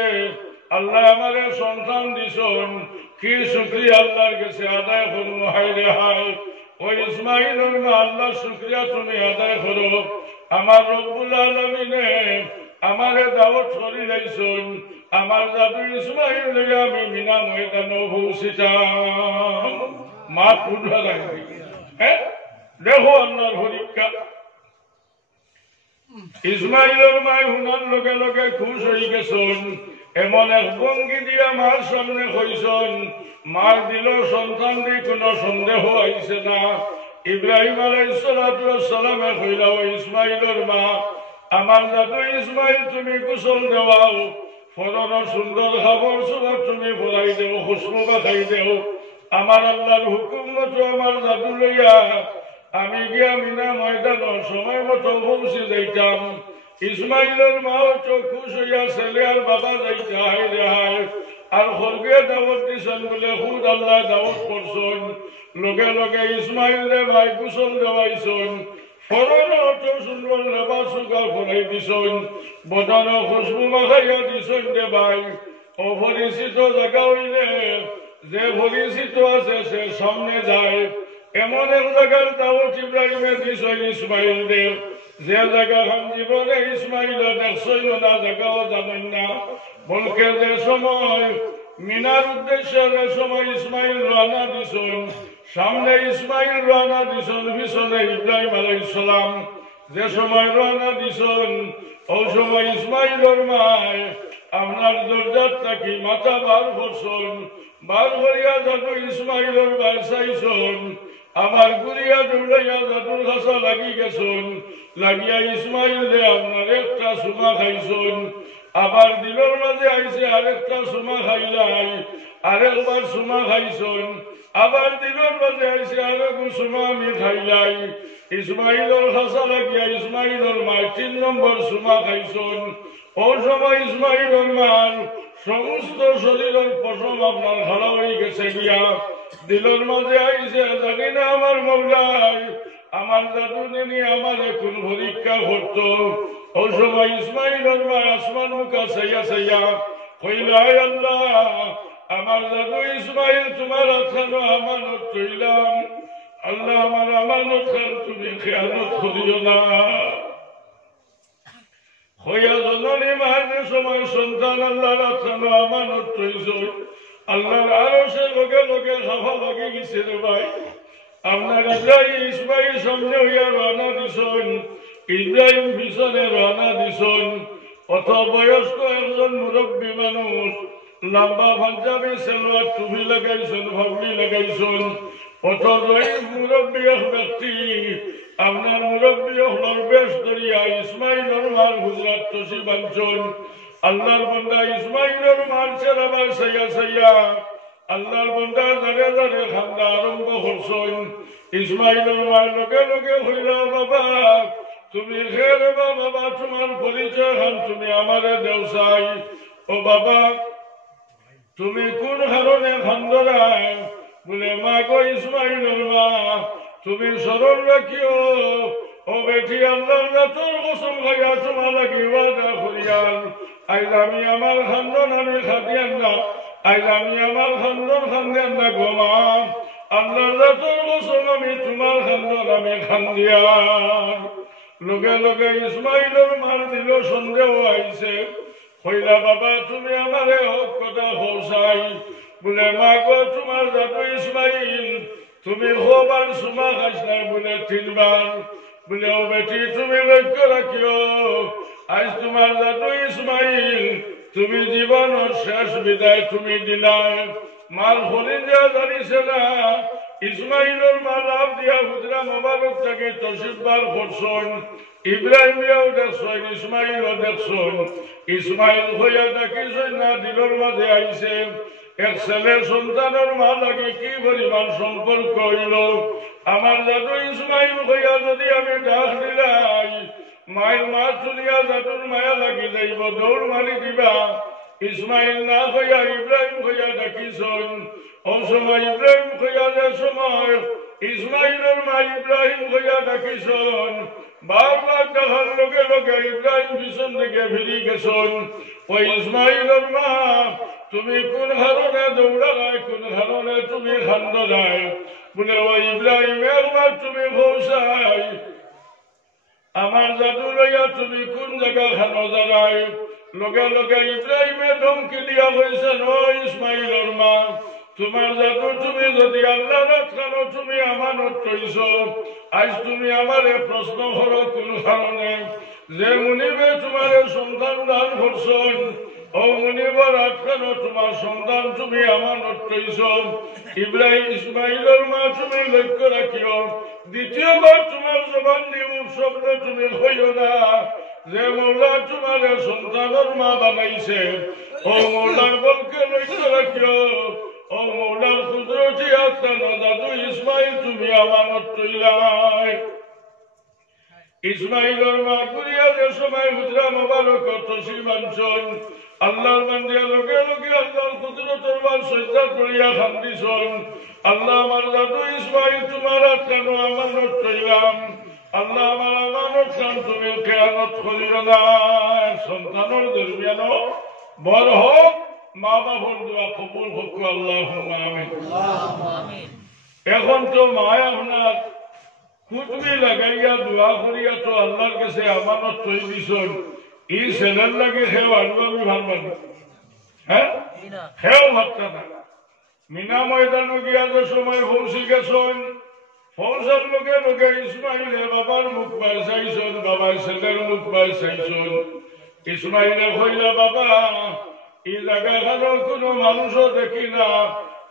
আল্লাহ আমারে সন্তান দিছেন কি শুকরিয়া আল্লাহর কাছে আদায় করুন হায় রে হায় ওই ইসমাইলের মা আল্লাহ শুকরিয়া তুমি আদায় করো আমার রব্বুল আলামিনে আমারে দাওয়াত করে লাইছেন আমার দাদু ইসমাইল লইয়া আমি মিনা ময়দানে পৌঁছিতাম মা পুরা লাগবে হ্যাঁ দেখো আল্লাহর পরীক্ষা ইসমাইলের মায় হুনার লগে লগে খুশ হয়ে গেছেন এমন এক ভঙ্গি দিয়া মার সামনে হইছেন মার দিল সন্তান দিয়ে কোন সন্দেহ আইছে না ইব্রাহিম আলাইহিস সালামে কইল ইসমাইলের মা আমার দাদু ইসমাইল তুমি গোসল দেওয়াও ফলন সুন্দর খাবার সবার তুমি ফলাই দেও খুশবু খাই দেও আমার আল্লাহর হুকুম মতো আমার দাদু লইয়া আমি গিয়া মিনা ময়দান সময় মতো পৌঁছে যাইতাম ইসমাইলের মাও চোখ খুশ হইয়া ছেলে আর বাবা যাইতে হায় রে হায় আর হলগে দাওয়াত দিছেন বলে খুদ আল্লাহ দাওয়াত করছেন লগে লগে ইসমাইল রে ভাই গোসল দেওয়াইছেন ফরন অত সুন্দর লেবাস সুগার ফরাই দিছেন বদন খুশবু মাখাইয়া দিছেন রে ভাই অপরিচিত জায়গা হইলে যে পরিচিত আছে সে সামনে যায় এমন এক জায়গার দাওয়াত ইব্রাহিমে দিছেন ইসমাইল দেব যে জায়গা খান জীবনে ইসমাইল দেখছই না জায়গাও জানেন না বলকে যে সময় মিনার উদ্দেশ্যে যে সময় ইসমাইল রানা দিছেন সামনে ইসমাইল রানা দিছেন পিছনে ইব্রাহিম আলাইহিস সালাম যে সময় রানা দিছেন ওই সময় ইসমাইলের মায় আপনার দরজার থাকি মাথা বার করছেন বার করিয়া যত ইসমাইলের বাসাইছেন আমার গুড়িয়া দৌড়াইয়া দাদুর খাসা লাগি গেছুন লাগিয়া ইসমাইল রে আপনার একটা সুমা খাইছুন আবার দিলের মাঝে আইসে আরেকটা সুমা খাইলাই আরেকবার সুমা খাইছুন আবার দিলের মাঝে আইসে আরেক সুমা আমি খাইলাই ইসমাইলের খাসা লাগিয়া ইসমাইলের মার 3 নম্বর সুমা খাইছুন ও সময় ইসমাইলের মার সমস্ত শরীরের পশম আপনার খাড়া হয়ে গেছে গিয়া দিলের মাঝে আইসে জানি না আমার মৌলাই আমার দাদু নিয়ে আমার এখন পরীক্ষা করতো ও সময় ইসমাইলের মা আসমান মুখা সাইয়া সাইয়া কইলাই আল্লাহ আমার দাদু ইসমাইল তোমার আখানো আমানত কইলাম আল্লাহ আমার আমানত খান তুমি খেয়ালত করিও না হইয়া জননী মায়ের সময় সন্তান আল্লাহর আখানো আমানত কইছ আল্লাহর আরো সে লোকে লোকে খাফা লাগি গেছে রে ভাই আপনার ইসমাইল সামনে হইয়া রানা দিছন ইব্রাহিম পিছনে রানা দিছন অত বয়স্ক একজন মুরব্বী মানুষ লম্বা পাঞ্জাবি সেলোয়ার টুপি লাগাইছেন ভাবলি লাগাইছেন অত মুরব্বী এক ব্যক্তি আপনার মুরব্বী হলার বেশ করিয়া ইসমাইলের মার গুজরাট তসি বাঞ্চন আল্লাহর বন্দা ইসমাইলের মার চেরাবার সাইয়া সাইয়া আল্লাহর বন্দা দাঁড়ে দাঁড়ে খান্দা আরম্ভ করছেন ইসমাইলের মার লোকে লোকে হইলা বাবা তুমি খেয়ে বাবা তোমার পরিচয় খান তুমি আমারে দেওসাই ও বাবা তুমি কোন কারণে খান্দরায় বলে মা গো ইসমাইলের মা তুমি স্মরণ রাখিও ও বেটি আল্লাহর রাতের কসম খাইয়া তোমার লাগি ওয়াদা করিয়াল আইলা আমি আমার খান্দন আমি খাদিয়ান না আইলা আমি আমার খান্দন খান্দিয়ান না গোমা আল্লাহর রাতের কসম আমি তোমার খান্দন আমি খান্দিয়ান লোকে লোকে ইসমাইলের মার দিল সন্দেহ আইছে কইলা বাবা তুমি আমারে হক কথা হৌসাই বলে মা গো তোমার দাদু ইসমাইল তুমি হবার সুমা খাইছ না বলে 3 বার বলে ও বেটি তুমি লক্ষ্য রাখিও আজ তোমার দাদু ইসমাইল তুমি জীবনের শেষ বিদায় তুমি দিলাই মার হরিণ দেওয়া জানিছে না ইসমাইলের মা লাভ দিয়া হুজরা মোবারক থেকে তসিফবার করছেন ইব্রাহিমিয়াও দেখছেন ইসমাইলও দেখছেন ইসমাইল হইয়া ডাকিছেন না দিলের মাঝে আইছে এক ছেলে সন্তানের মা লাগে কি পরিমাণ সম্পর্ক হইল আমার দাদু ইসমাইল হইয়া যদি আমি ডাক দিলাই মায়ের মা চুলিয়া দাদুর মায়া লাগি যাইব দৌড় মারি দিবা ইসমাইল না হইয়া ইব্রাহিম হইয়া ডাকিছেন ও সময় ইব্রাহিম হইয়া যে সময় ইসমাইলের মা ইব্রাহিম হইয়া ডাকিছেন বারবার ডাকার লোকে লোকে ইব্রাহিম পিছন দিকে ফিরি গেছেন ওই ইসমাইলের মা তুমি কোন কারণে দৌড়ালাই কোন কারণে তুমি খান্দ যায় বলে ওই ইব্রাহিমের মা তুমি ভৌসাই আমার জাদু লইয়া তুমি কোন জায়গা খানো জানায় লোকে লোকে ইব্রাহিমে ধমকি দিয়া হয়েছে ও ইসমাইলের মা তোমার জাদু তুমি যদি আল্লাহ খানো তুমি আমানত কইছ আজ তুমি আমারে প্রশ্ন করো কোন কারণে যে মুনিবে তোমার সন্তান দান করছেন ও মুনিবর আটকানো তোমার সন্তান তুমি আমানত কইছ ইব্রাহিম ইসমাইলের মা তুমি লক্ষ্য রাখিও দ্বিতীয়বার তোমার জবান দিয়ে শব্দ তুমি হইও না যে মৌলা তোমার সন্তানের মা বানাইছে ও মৌলার বলকে লক্ষ্য রাখিও ও মৌলার কুদরতি আত্মা দাদু ইসমাইল তুমি আমানত কইলাই ইসমাইলের মা করিয়া যে সময় হুজরা মোবারক তসিফ আনছেন আল্লাহর বান্দিয়া লোকে লোকে আল্লাহর কুদরতের বার সজ্জা করিয়া খান্দিছেন আল্লাহ আমার দাদু ইসমাইল তোমার আত্মা আমানত কইলাম আল্লাহ আমার আমানত খান তুমি খেয়ানত করিও না সন্তানের দরমিয়ান বড় হোক মা বাবার দোয়া কবুল হোক আল্লাহুম্মা আমিন এখন তো মায়া আপনার খুতবি লাগাইয়া দোয়া করিয়া তো আল্লাহর কাছে আমানত কই দিছেন এই ছেলের লাগে খেও আনবো আমি ভাল পাবো হ্যাঁ খেও ভাবটা না মিনা ময়দানে গিয়া যে সময় পৌঁছি গেছেন পৌঁছার লোকে লোকে ইসমাইলে বাবার মুখ পাই চাইছেন বাবার ছেলের মুখ পাই চাইছেন ইসমাইলে কইলা বাবা এই জায়গাখানো কোনো মানুষও দেখি না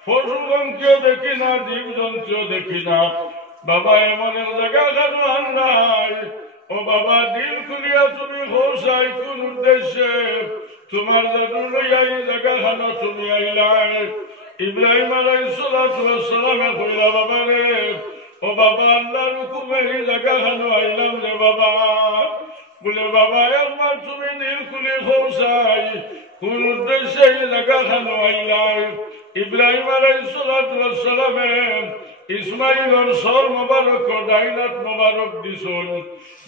পশু জন্তুও দেখি না, জীব জন্তুও দেখি না। বাবা এমন এক জায়গা কেন আন্দাই? ও বাবা দিল খুলিয়া তুমি হোসাই কোন উদ্দেশ্যে? তোমার জাদু লইয়া এই জায়গা খানো তুমি আইলাই। ইব্রাহিম আলাইহিস সালাতু ওয়াস সালামে কইলা বাবা রে, ও বাবা আল্লাহর হুকুমে এই জায়গা খানো আইলাম রে বাবা। বলে বাবা একবার তুমি দিল খুলে হোসাই কোন উদ্দেশ্যে এই জায়গা খানো আইলাই? ইব্রাহিম আলাইহিস সালাতু ওয়াস সালামে ইসমাইলের সর মোবারক ডাইনাত মোবারক দিছন,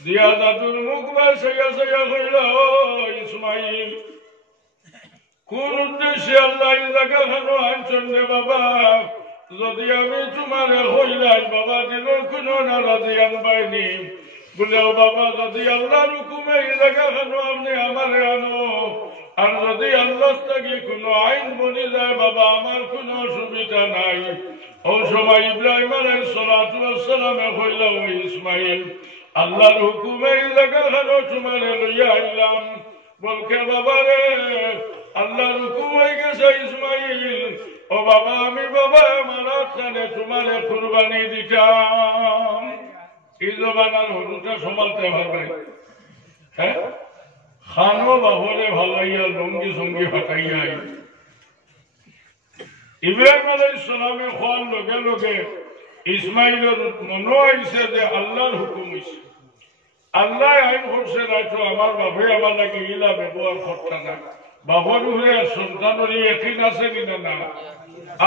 দিয়া জাদুর মুখ বাসাইয়া সাইয়া কইল ইসমাইল কোন উদ্দেশ্যে আল্লাহ এই জায়গা খানো আনছেন রে বাবা? যদি আমি তোমারে হইলাই বাবা দিলের কোনো নারাজি আনবাইনি। বলে ও বাবা যদি আল্লাহর হুকুমে এই জায়গা খানো আপনি আমারে আনো, আর যদি আল্লাহ থেকে কোনো আইন বনে যায় বাবা আমার কোনো অসুবিধা নাই। ও সময় ইব্রাহিম আলাইহিস সালাতু ওয়াস সালামে কইল ও ইসমাইল আল্লাহর হুকুমে এই জায়গা খানো তোমারে লইয়া আইলাম। বলকে বাবা রে আল্লাহর হুকুম হয়ে গেছে ইসমাইল। ও বাবা আমি বাবা আমার খানে তোমারে কুরবানি দিতাম। এই জবানার হরুটা সমালতে পারবে? হ্যাঁ, খানো বাবরে ভালাইয়া লঙ্গি সঙ্গি ফাটাইয়া ইব্রাহিম আলাইহিস সালামে খোয়ার লগে লগে ইসমাইলের মনে হয়েছে যে আল্লাহর হুকুম হয়েছে, আল্লাহ আইন করছে রাখো আমার বাপে আমার লাগে ইলা ব্যবহার করতে না। বাবার উপরে সন্তানের একই আছে কিনা? না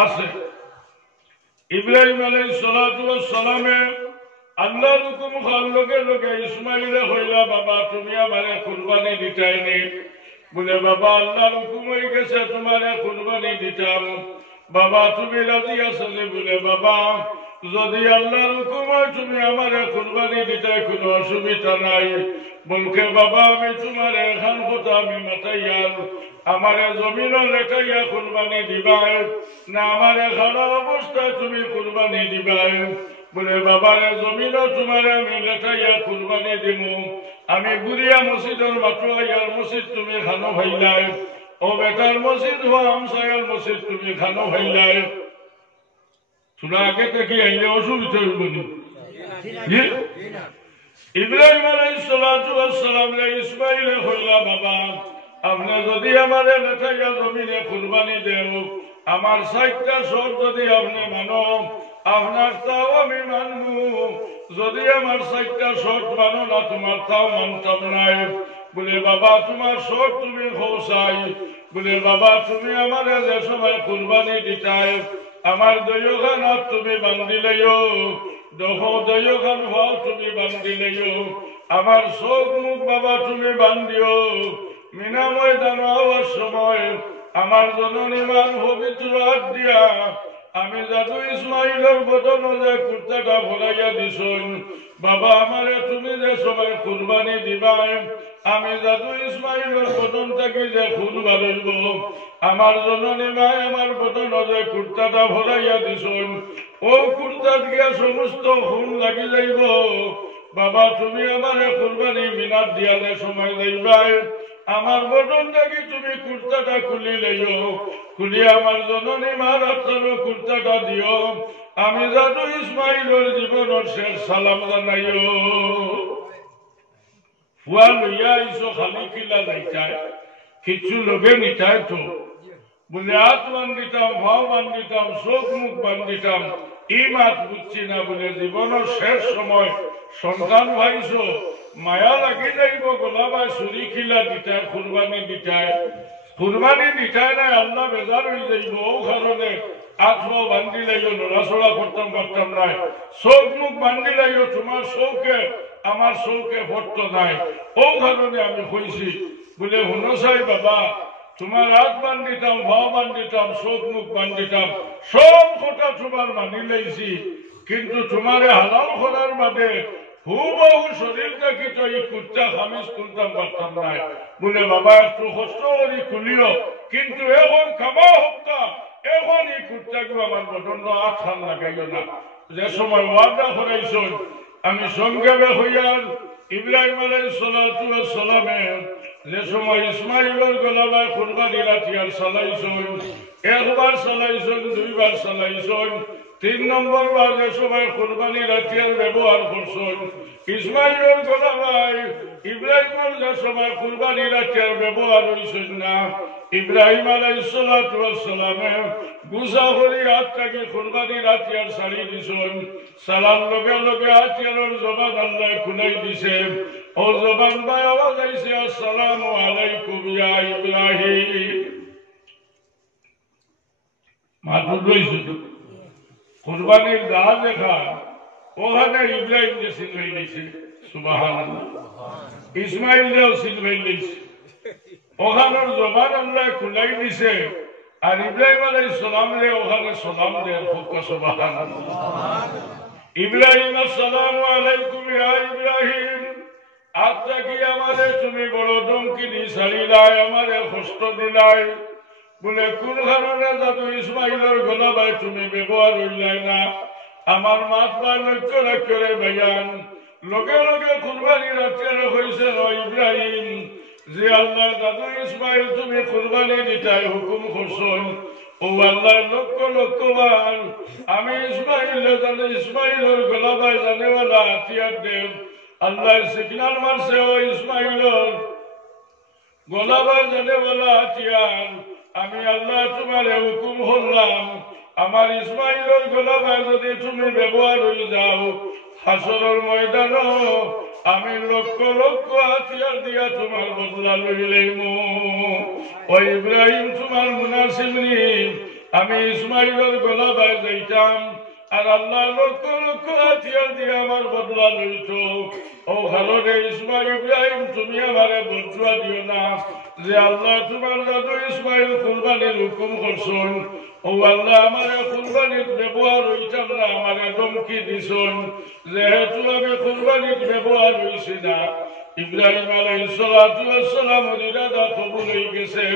আছে। ইব্রাহিম আলাইহিস সালাতু ওয়াস সালামে আল্লাহর হুকুম খাওয়ার লগে লগে ইসমাইলে কইলা বাবা তুমি আমারে কুরবানি দিতাইনি। বলে বাবা আল্লাহর হুকুম হয়ে গেছে তোমারে কুরবানি দিতাম। বাবা তুমি রাজি আছো? বলে বাবা যদি আল্লাহর হুকুম হয় তুমি আমারে কুরবানি দিতাই কোনো অসুবিধা নাই। বলকে বাবা আমি তোমার এখান কথা আমি মাতাইয়ার আমারে জমিনও লেখাইয়া কুরবানি দিবাই না আমার খারাপ অবস্থায় তুমি কুরবানি দিবাই? বলে বাবারে জমিনও তোমার আমি লেখাইয়া কুরবানি দিব। আমি গুড়িয়া মসজিদের মাতুয়াইয়ার মসজিদ তুমি খানো ভাইলাই, ও বেটার মসজিদ হওয়া আমসায়ার মসজিদ তুমি খানো ভাইলাই। তোরা আগে থেকে আইলে অসুবিধা হইব না। ইব্রাহিম আলাইহিস সালাতু ওয়াস সালাম ইসমাইলে কইলা বাবা আপনি যদি আমারে লেখাইয়া জমিনে কুরবানি দেও, আমার ৬০টা শর্ত যদি আপনি মানো আপনার তাও আমি মানবো। যদি আমার ৬০টা শর্ত মানো না তোমার তাও মানতাম নাই। বলে বাবা তোমার শর্ত তুমি খোসাই। বলে বাবা তুমি আমার যে সময় কুরবানি দিতাই আমার দয়োখান তুমি বান্ধিলেও, দয়োখান হওয়া তুমি বান্ধিলেও, আমার চোখ মুখ বাবা তুমি বান্ধিও। মিনা ময়দান হওয়ার সময় আমার জননী মান পবিত্র হাত দিয়া আমি জাদু ইসমাইলের বদন যে কুর্তাটা ভরাইয়া দিছুন বাবা আমারে তুমি যে সময় কুরবানি দিবাই আমি জাদু ইসমাইলের বদন থেকে যে খুন বাড়িব আমার জননী মায় আমার বদন যে কুর্তাটা ভরাইয়া দিছুন ও কুর্তা দিয়া সমস্ত খুন লাগি যাইব। বাবা তুমি আমারে কুরবানি মিনার দিয়ালে সময় যাইবাই আমার বদন থেকে তুমি কুর্তাটা খুলি লইও, খুলি আমার জননী মার হাতের কুর্তাটা দিও। আমি জাদু ইসমাইলের জীবনের শেষ সালাম জানাইও। ফুয়া লইয়া আইসো খালি কিলা যাইতায় কিছু লোকে নিতায় তো বলে হাত বান্ধিতাম, ভাও বান্ধিতাম, চোখ মুখ বান্ধিতাম, এই মাত বুঝছি না বলে জীবনের শেষ সময় সন্তান ভাইছো মায়া লাগি যাইব গোলাবাই চুরি খিলা দিতায় কুরবানি দিতায়, কুরবানি দিতায় নাই আল্লাহ বেজার হয়ে যাইব। ও কারণে আত্মা বান্ধি লাইও, নড়াচড়া করতাম পারতাম নাই, চোখ মুখ বান্ধি লাইও, তোমার চৌকে আমার চৌকে ভর্ত নাই। ও কারণে আমি কইছি বলে শুনো চাই বাবা তোমার হাত বান্ধিতাম, ভাও বান্ধিতাম, চোখ মুখ বান্ধিতাম, সব কথা তোমার মানি লাইছি, কিন্তু তোমারে হালাল করার বাদে হুবহু শরীরটা কি তো এই কুর্তা খামিজ তুলতাম পারতাম নাই। বলে বাবা একটু কষ্ট করি খুলিও, কিন্তু এখন খাবা হপ্তা এখন এই কুর্তাগুলো আমার বদন্ড আঠান লাগাইও না। যে সময় ওয়াদা করাইছ আমি সংক্ষেপে হইয়ার ইব্রাহিম আলাইহিস সালাতু ওয়াস সালামে যে সময় ইসমাইলের গলায় কুরবানি রাখিয়ার চালাইছ একবার চালাইছেন, দুইবার চালাইছেন, 3 নম্বর বার যে সময় কুরবানির হাতিয়ার ব্যবহার করছেন, ইসমাইলের গোলা ভাই ইব্রাহিমের যে সময় কুরবানির হাতিয়ার ব্যবহার হয়েছেন না, ইব্রাহিম আলাইহিস সালাতু ওয়াস সালামে গুসা করি হাত থেকে কুরবানির হাতিয়ার ছাড়িয়ে দিছেন। সালাম লগে লগে হাতিয়ারের জবান আল্লাহ খুলাই দিছে। ও জবান ভাই আওয়াজ আইছে, আসসালামু আলাইকুম ইয়া ইব্রাহিম। মাতুর রইছে তো কুরবানির দা দেখা ওখানে ইব্রাহিম যে সিলভাই দিয়েছে, সুবহানাল্লাহ। ইসমাইলও সিলভাই দিয়েছে, ওখানের জবান আল্লাহ খুলাই দিছে। আর ইব্রাহিম আলাইহিস সালামরে ওখানে সালাম দেয়, সুবহানাল্লাহ। ইব্রাহিম আসসালামু আলাইকুম ইয়া ইব্রাহিম, আজকে কি আমারে তুমি বড় ধমকি দি ছাড়িলাই, আমারে কষ্ট দিলাই, বলে কোন কারণে জাদু ইসমাইলের গলা ভাই তুমি ব্যবহার হইলাই না? আমার মাত ভাই লক্ষ্য করে ভাইয়ান লগে লগে কুরবানির হাতিয়ারে হয়েছে ইব্রাহিম যে আল্লাহ দাদু ইসমাইল তুমি কুরবানি দিতাই হুকুম করছেন। ও আল্লাহ লক্ষ লক্ষ বার আমি ইসমাইলের গলা ভাই জানেওয়ালা হাতিয়ার দেব। আল্লাহ সিগনাল মারছে, ও ইসমাইলের গলা ভাই জানেওয়ালা হাতিয়ার আমি আল্লাহ তোমার হুকুম করলাম, আমার ইসমাইলের গলা ভাই যদি তুমি ব্যবহার হয়ে যাও হাসরের ময়দানও আমি লক্ষ লক্ষ হাতিয়ার দিয়া তোমার বদলা লইলাম। ও ইব্রাহিম তোমার মুনাসিব নেই, আমি ইসমাইলের গলা ভাই যাইতাম আর আল্লাহ লক্ষ লক্ষ হাতিয়ার দিয়ে আমার বদলা লইত। ও ভালো রে ইসমাইল ইব্রাহিম, তুমি আমারে বদলা দিও না যে আল্লাহ তোমার দাদু ইসমাইল কুরবানির হুকুম করছেন। ও আল্লাহ আমারে কুরবানির ব্যবহার হইতাম না, আমারে ধমকি দিছেন যেহেতু আমি কুরবানির ব্যবহার হইছি না। ইব্রাহিম আলাইহিস সালাতু ওয়াস সালামের ইরাদা কবুল হয়ে গেছে,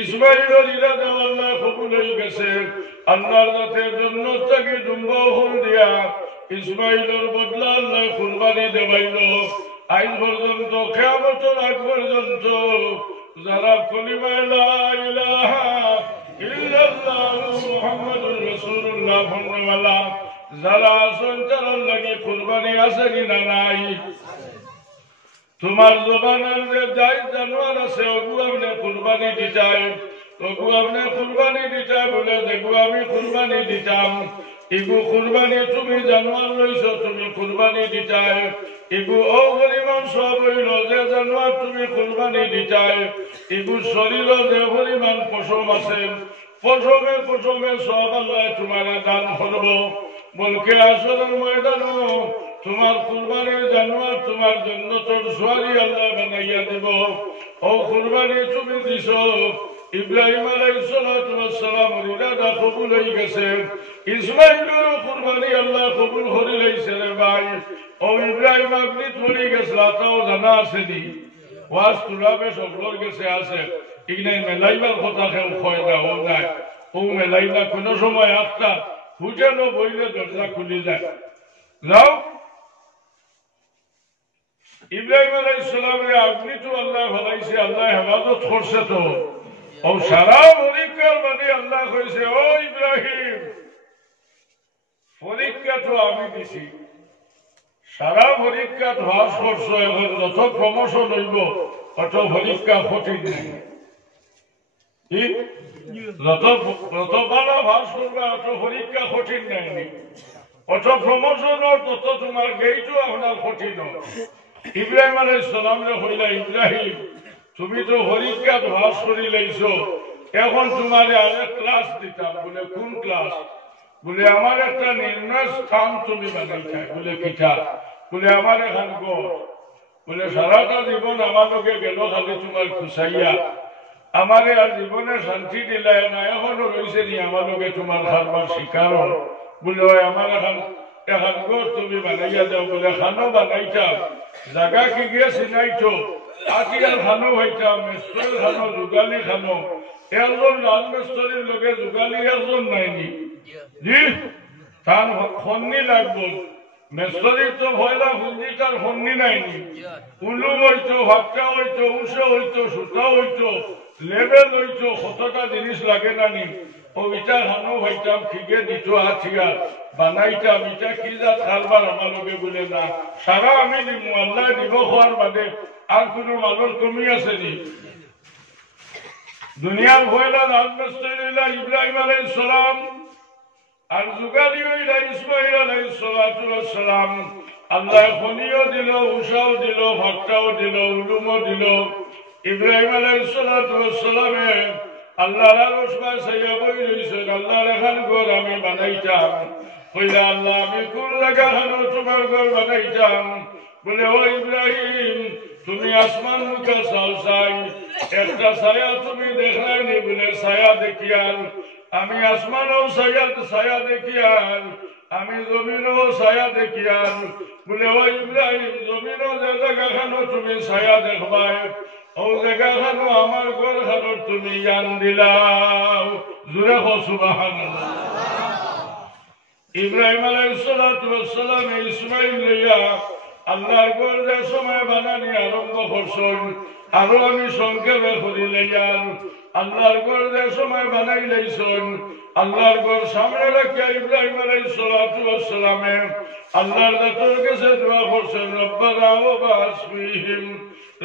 ইসমাইলের ইরাদা আল্লাহ কবুল হয়ে গেছে। আল্লাহর জাতের জন্য তাকে দুম্বা হল দিয়া ইসমাইলের বদলা আল্লাহ কুরবানি দেবাইল। আজ পর্যন্ত কিয়ামতের আগ পর্যন্ত যারা কালিমা লা ইলাহা ইল্লাল্লাহ মুহাম্মাদুর রাসূলুল্লাহ বলনেওয়ালা যারা আছেন তারা লাগি কুরবানি আছে কিনা নাই? তোমার জবানের যে যাই জানোয়ার আছে ওগু আপনি কুরবানি দিতাই, ওগু আপনি কুরবানি দিতাই বলে যেগু আমি কুরবানি দিতাম। ইগু কুরবানি তুমি জানোয়ার লইছ, তুমি কুরবানি দিতাই। ইগু ও পরিমাণ সব হইল যে জানোয়ার তুমি কুরবানি দিতাই। ইগু শরীর যে পরিমাণ পশম আছে, পশমে পশমে সব আল্লাহ তোমার দান করব। বলকে আসরের ময়দানও তোমার কুরবানির জানোয়ার তোমার জন্য তোর সোয়ারি আল্লাহ বানাইয়া দেব। ও কুরবানি তুমি দিছ, ইব্রাহিম আলাইহিস সালাতু ওয়াস সালামের ইরাদা কবুল হয়ে গেছে। ইসমাইলের কুরবানি আল্লাহ কবুল করে লইছে রে ভাই। ও ইব্রাহিম আপনি চলে গেছিল তাও জানা আছে নি? ওয়াজ তুলাবে সবলোর গেছে আছে, ইগনে মেলাইবার কথা কেউ কয় না, ও নাই ও মেলাইলা কোনো সময় একটা হুজেনো বইলে দরজা খুলে যায়। যাও ইব্রাহিম আলাইহিস সালামের আপনি তো আল্লাহ ভালাইছে, আল্লাহ হেফাজত করছে। তো ও সারা পরীক্ষার মানে আল্লাহ কইছে, ও ইব্রাহিম পরীক্ষা তো আমি দিছি, সারা পরীক্ষা ভাস করছো, এখন যত প্রমোশন হইব অত পরীক্ষা কঠিন নাই। যত ভালো ভাস করবা অত পরীক্ষা কঠিন নাই, অত প্রমোশন তত তোমার গেইটো আপনার কঠিন। ইব্রাহিম আলাইহিস সালামরে কইলা, ইব্রাহিম তুমি তো পরীক্ষা ভাস করি লাইছ, এখন তোমারে আরেক ক্লাস দিতাম। বলে কোন ক্লাস? বলে আমার একটা নির্ণয় স্থান তুমি বানাইছা। বলে কিটা? বলে আমার এখান গড়। বলে সারাটা জীবন আমাকে গেল খালি তোমার খুশাইয়া, আমারে আর জীবনে শান্তি দিলাই না, এখনো রয়েছে নি আমাকে তোমার খাবার শিকার। বলে আমার এখন গড় তুমি বানাইয়া দাও। বলে খানো বানাইতাম, জায়গা কি গিয়ে চিনাইছো, আটিয়ার খানো হইতাম, মেস্তরের খানো, যুগালি খানো। একজন লাল মেস্তরের লোকে যুগালি একজন নাইনি, জি তার খন্নি লাগবো। মেস্তরির তো ভয়লা হুন্দি, তার খন্নি নাইনি। উলুম হইতো, ভাক্কা হইতো, উষা হইতো, সুতা হইতো, লেবেল হইতো, কতটা জিনিস লাগে না নি। ও ইটা হানো হইতাম ঠিকে দিত আছিয়া বানাইতাম ইটা কি যা খালবার আমার লোকে বলে না সারা আমি দিব আল্লাহ দিব হওয়ার বাদে আর কোনো মালর কমি আছে নি দুনিয়ার ভয়লা রাজমিস্ত্রিলা ইব্রাহিম আলাইহিস সালাম আর যুগালি হইলা ইসমাইল আলাইহিস সালাম আল্লাহ খনিও দিল উষাও দিল ভক্তাও দিল উলুমও দিল ইব্রাহিম আলাইহিস সালামে আল্লাহর আরশে সাইয়া বই রইছেন আল্লাহর এখন ঘর আমি বানাইতাম কইলা আল্লাহ আমি কোন জায়গা হানো তোমার ঘর বানাইতাম বলে ও ইব্রাহিম তুমি আসমান মুখে চাই একটা ছায়া তুমি দেখাইনি বলে ছায়া দেখিয়াল আমি আসমানও ছায়া দেখিয়াল আমি জমিনও ছায়া দেখিয়াল বলে ও ইব্রাহিম জমিনও যে জায়গা খানো তুমি ছায়া দেখবাই ও জায়গা খানো আমার ঘর খানো তুমি জ্ঞান দিলাও জুড়ে হো সুবহানাল্লাহ ইব্রাহিম আলাইহিস সালাম ইসমাইল লইয়া আল্লাহর ঘর যে সময় বানানি আরম্ভ করছেন আরো আমি সংক্ষেপে করি লইয়াল আল্লাহর ঘর যে সময় বানাই লইছেন আল্লাহর ঘর সামনে রাখিয়া ইব্রাহিম আলাইহিস সালামে আল্লাহর দাতর কাছে দোয়া করছেন রব্বানা ওয়া বা'স ফীহিম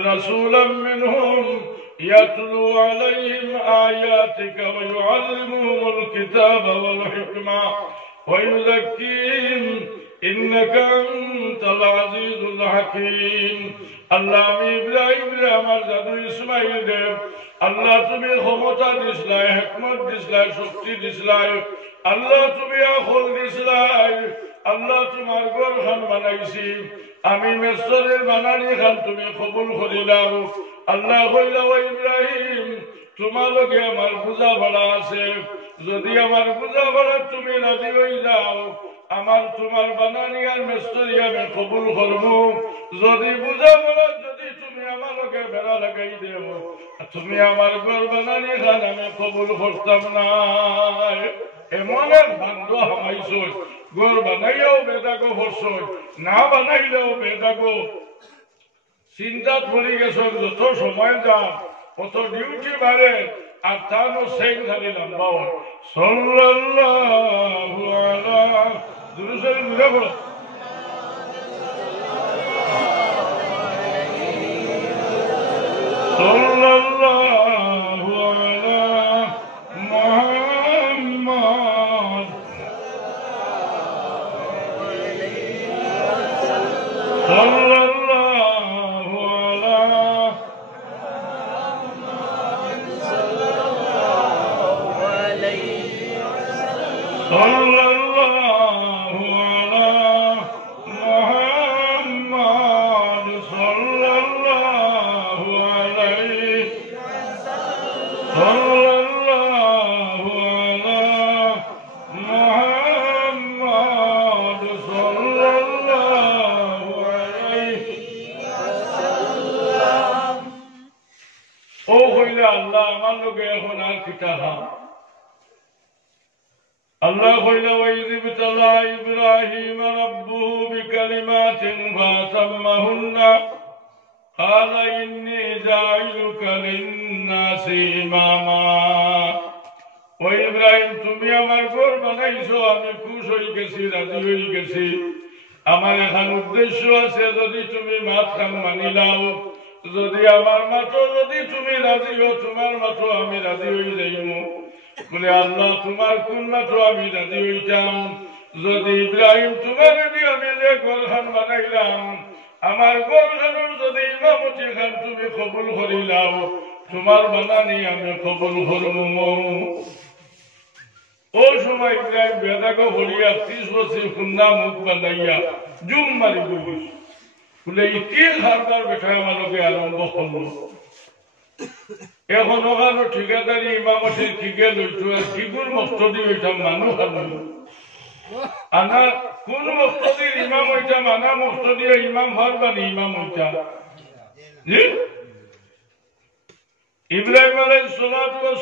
রাসূলাম মিনহুম ইয়াতলু আলাইহিম আয়াতিকা ওয়া ইউআল্লিমুহুমুল কিতাবা ওয়াল হিকমা ওয়া ইউযাক্কিহিম ইন্নাকা আনতাল আজিজুল হাকীম আল্লাহ আমি ইব্রাহিম রে আমার দাদু ইসমাইল রে আল্লাহ তুমি ক্ষমতা দিছলাই হিকমত দিছলাই শক্তি দিছলাই আল্লাহ তুমি আকল দিছলাই আল্লাহ তোমার ঘর খান বানাইছি আমি মিসরের বানানি খান তুমি কবুল করিলাম আল্লাহ কইলা ও ইব্রাহিম তোমার লগে আমার পূজা বড়া আছে যদি আমার পূজা বড়া তুমি রাজি হই যাও আমার তোমার বানানি আর মিসরি আমি কবুল করব যদি পূজা বড়া যদি তুমি আমার লগে বেড়া লাগাই দেও তুমি আমার ঘর বানানি খান আমি কবুল করতাম না এমন এক ভান্ড হামাইছ ঘর বানাইয়াও বেদাগো হরছ না বানাইলেও বেদাগো চিন্তাত পড়ে গেছ যত সময় যা কত ডিউটি বাড়ে আর তারও সেই ধারে লম্বাও সাল্লাল্লাহু আলা দুরুসের মুখে বলো সাল্লাল্লাহু আলা মুহাম্মদ সাল্লাল্লাহু আলা সাল্লাল্লাহু আলা মুহাম্মদ সাল্লাল্লাহু আলাইহি সাল্লাল্লাহু আলা মুহাম্মদ সাল্লাল্লাহু আলাইহি ও কইলা আল্লাহ আমার লগে এখন আর কিতাবা الله قال وإذ ابتلى إبراهيم ربه بكلمات فأتمهن قال إني جاعلك للناس إماما وإبراهيم তুমি আমার ঘর বানাইছো আমি খুশ হয়ে গেছি রাজি হয়ে গেছি আমার এখন উদ্দেশ্য আছে যদি তুমি মাত খান মানিলাও যদি আমার মাতো যদি তুমি রাজি হো তোমার মাতো আমি রাজি হয়ে যাইব বলে আল্লাহ তোমার কোন মাত্র আমি রাজি হইতাম যদি ইব্রাহিম তোমার দিয়ে আমি যে ঘর খান বানাইলাম আমার ঘর খানোর যদি ইমামতি খান তুমি কবুল করিলাও তোমার বানানি আমি কবুল করব ও সময় ইব্রাহিম বেদাগো বলিয়া 30 বছর খুন্দা মুখ বানাইয়া জুম মারি বলিস বলে ইতির হারদার বেটা আমাকে আরম্ভ করলো এখন ওখানে ঠিকাদারি ইমামতির ঠিকে লইতো আর ঠিকুর মস্তদি হইতাম মানুষ আনা কোন মস্তদির ইমাম হইতাম আনা মস্তদি ইমাম হরবানি ইমাম হইতাম ইব্রাহিম আলাইহিস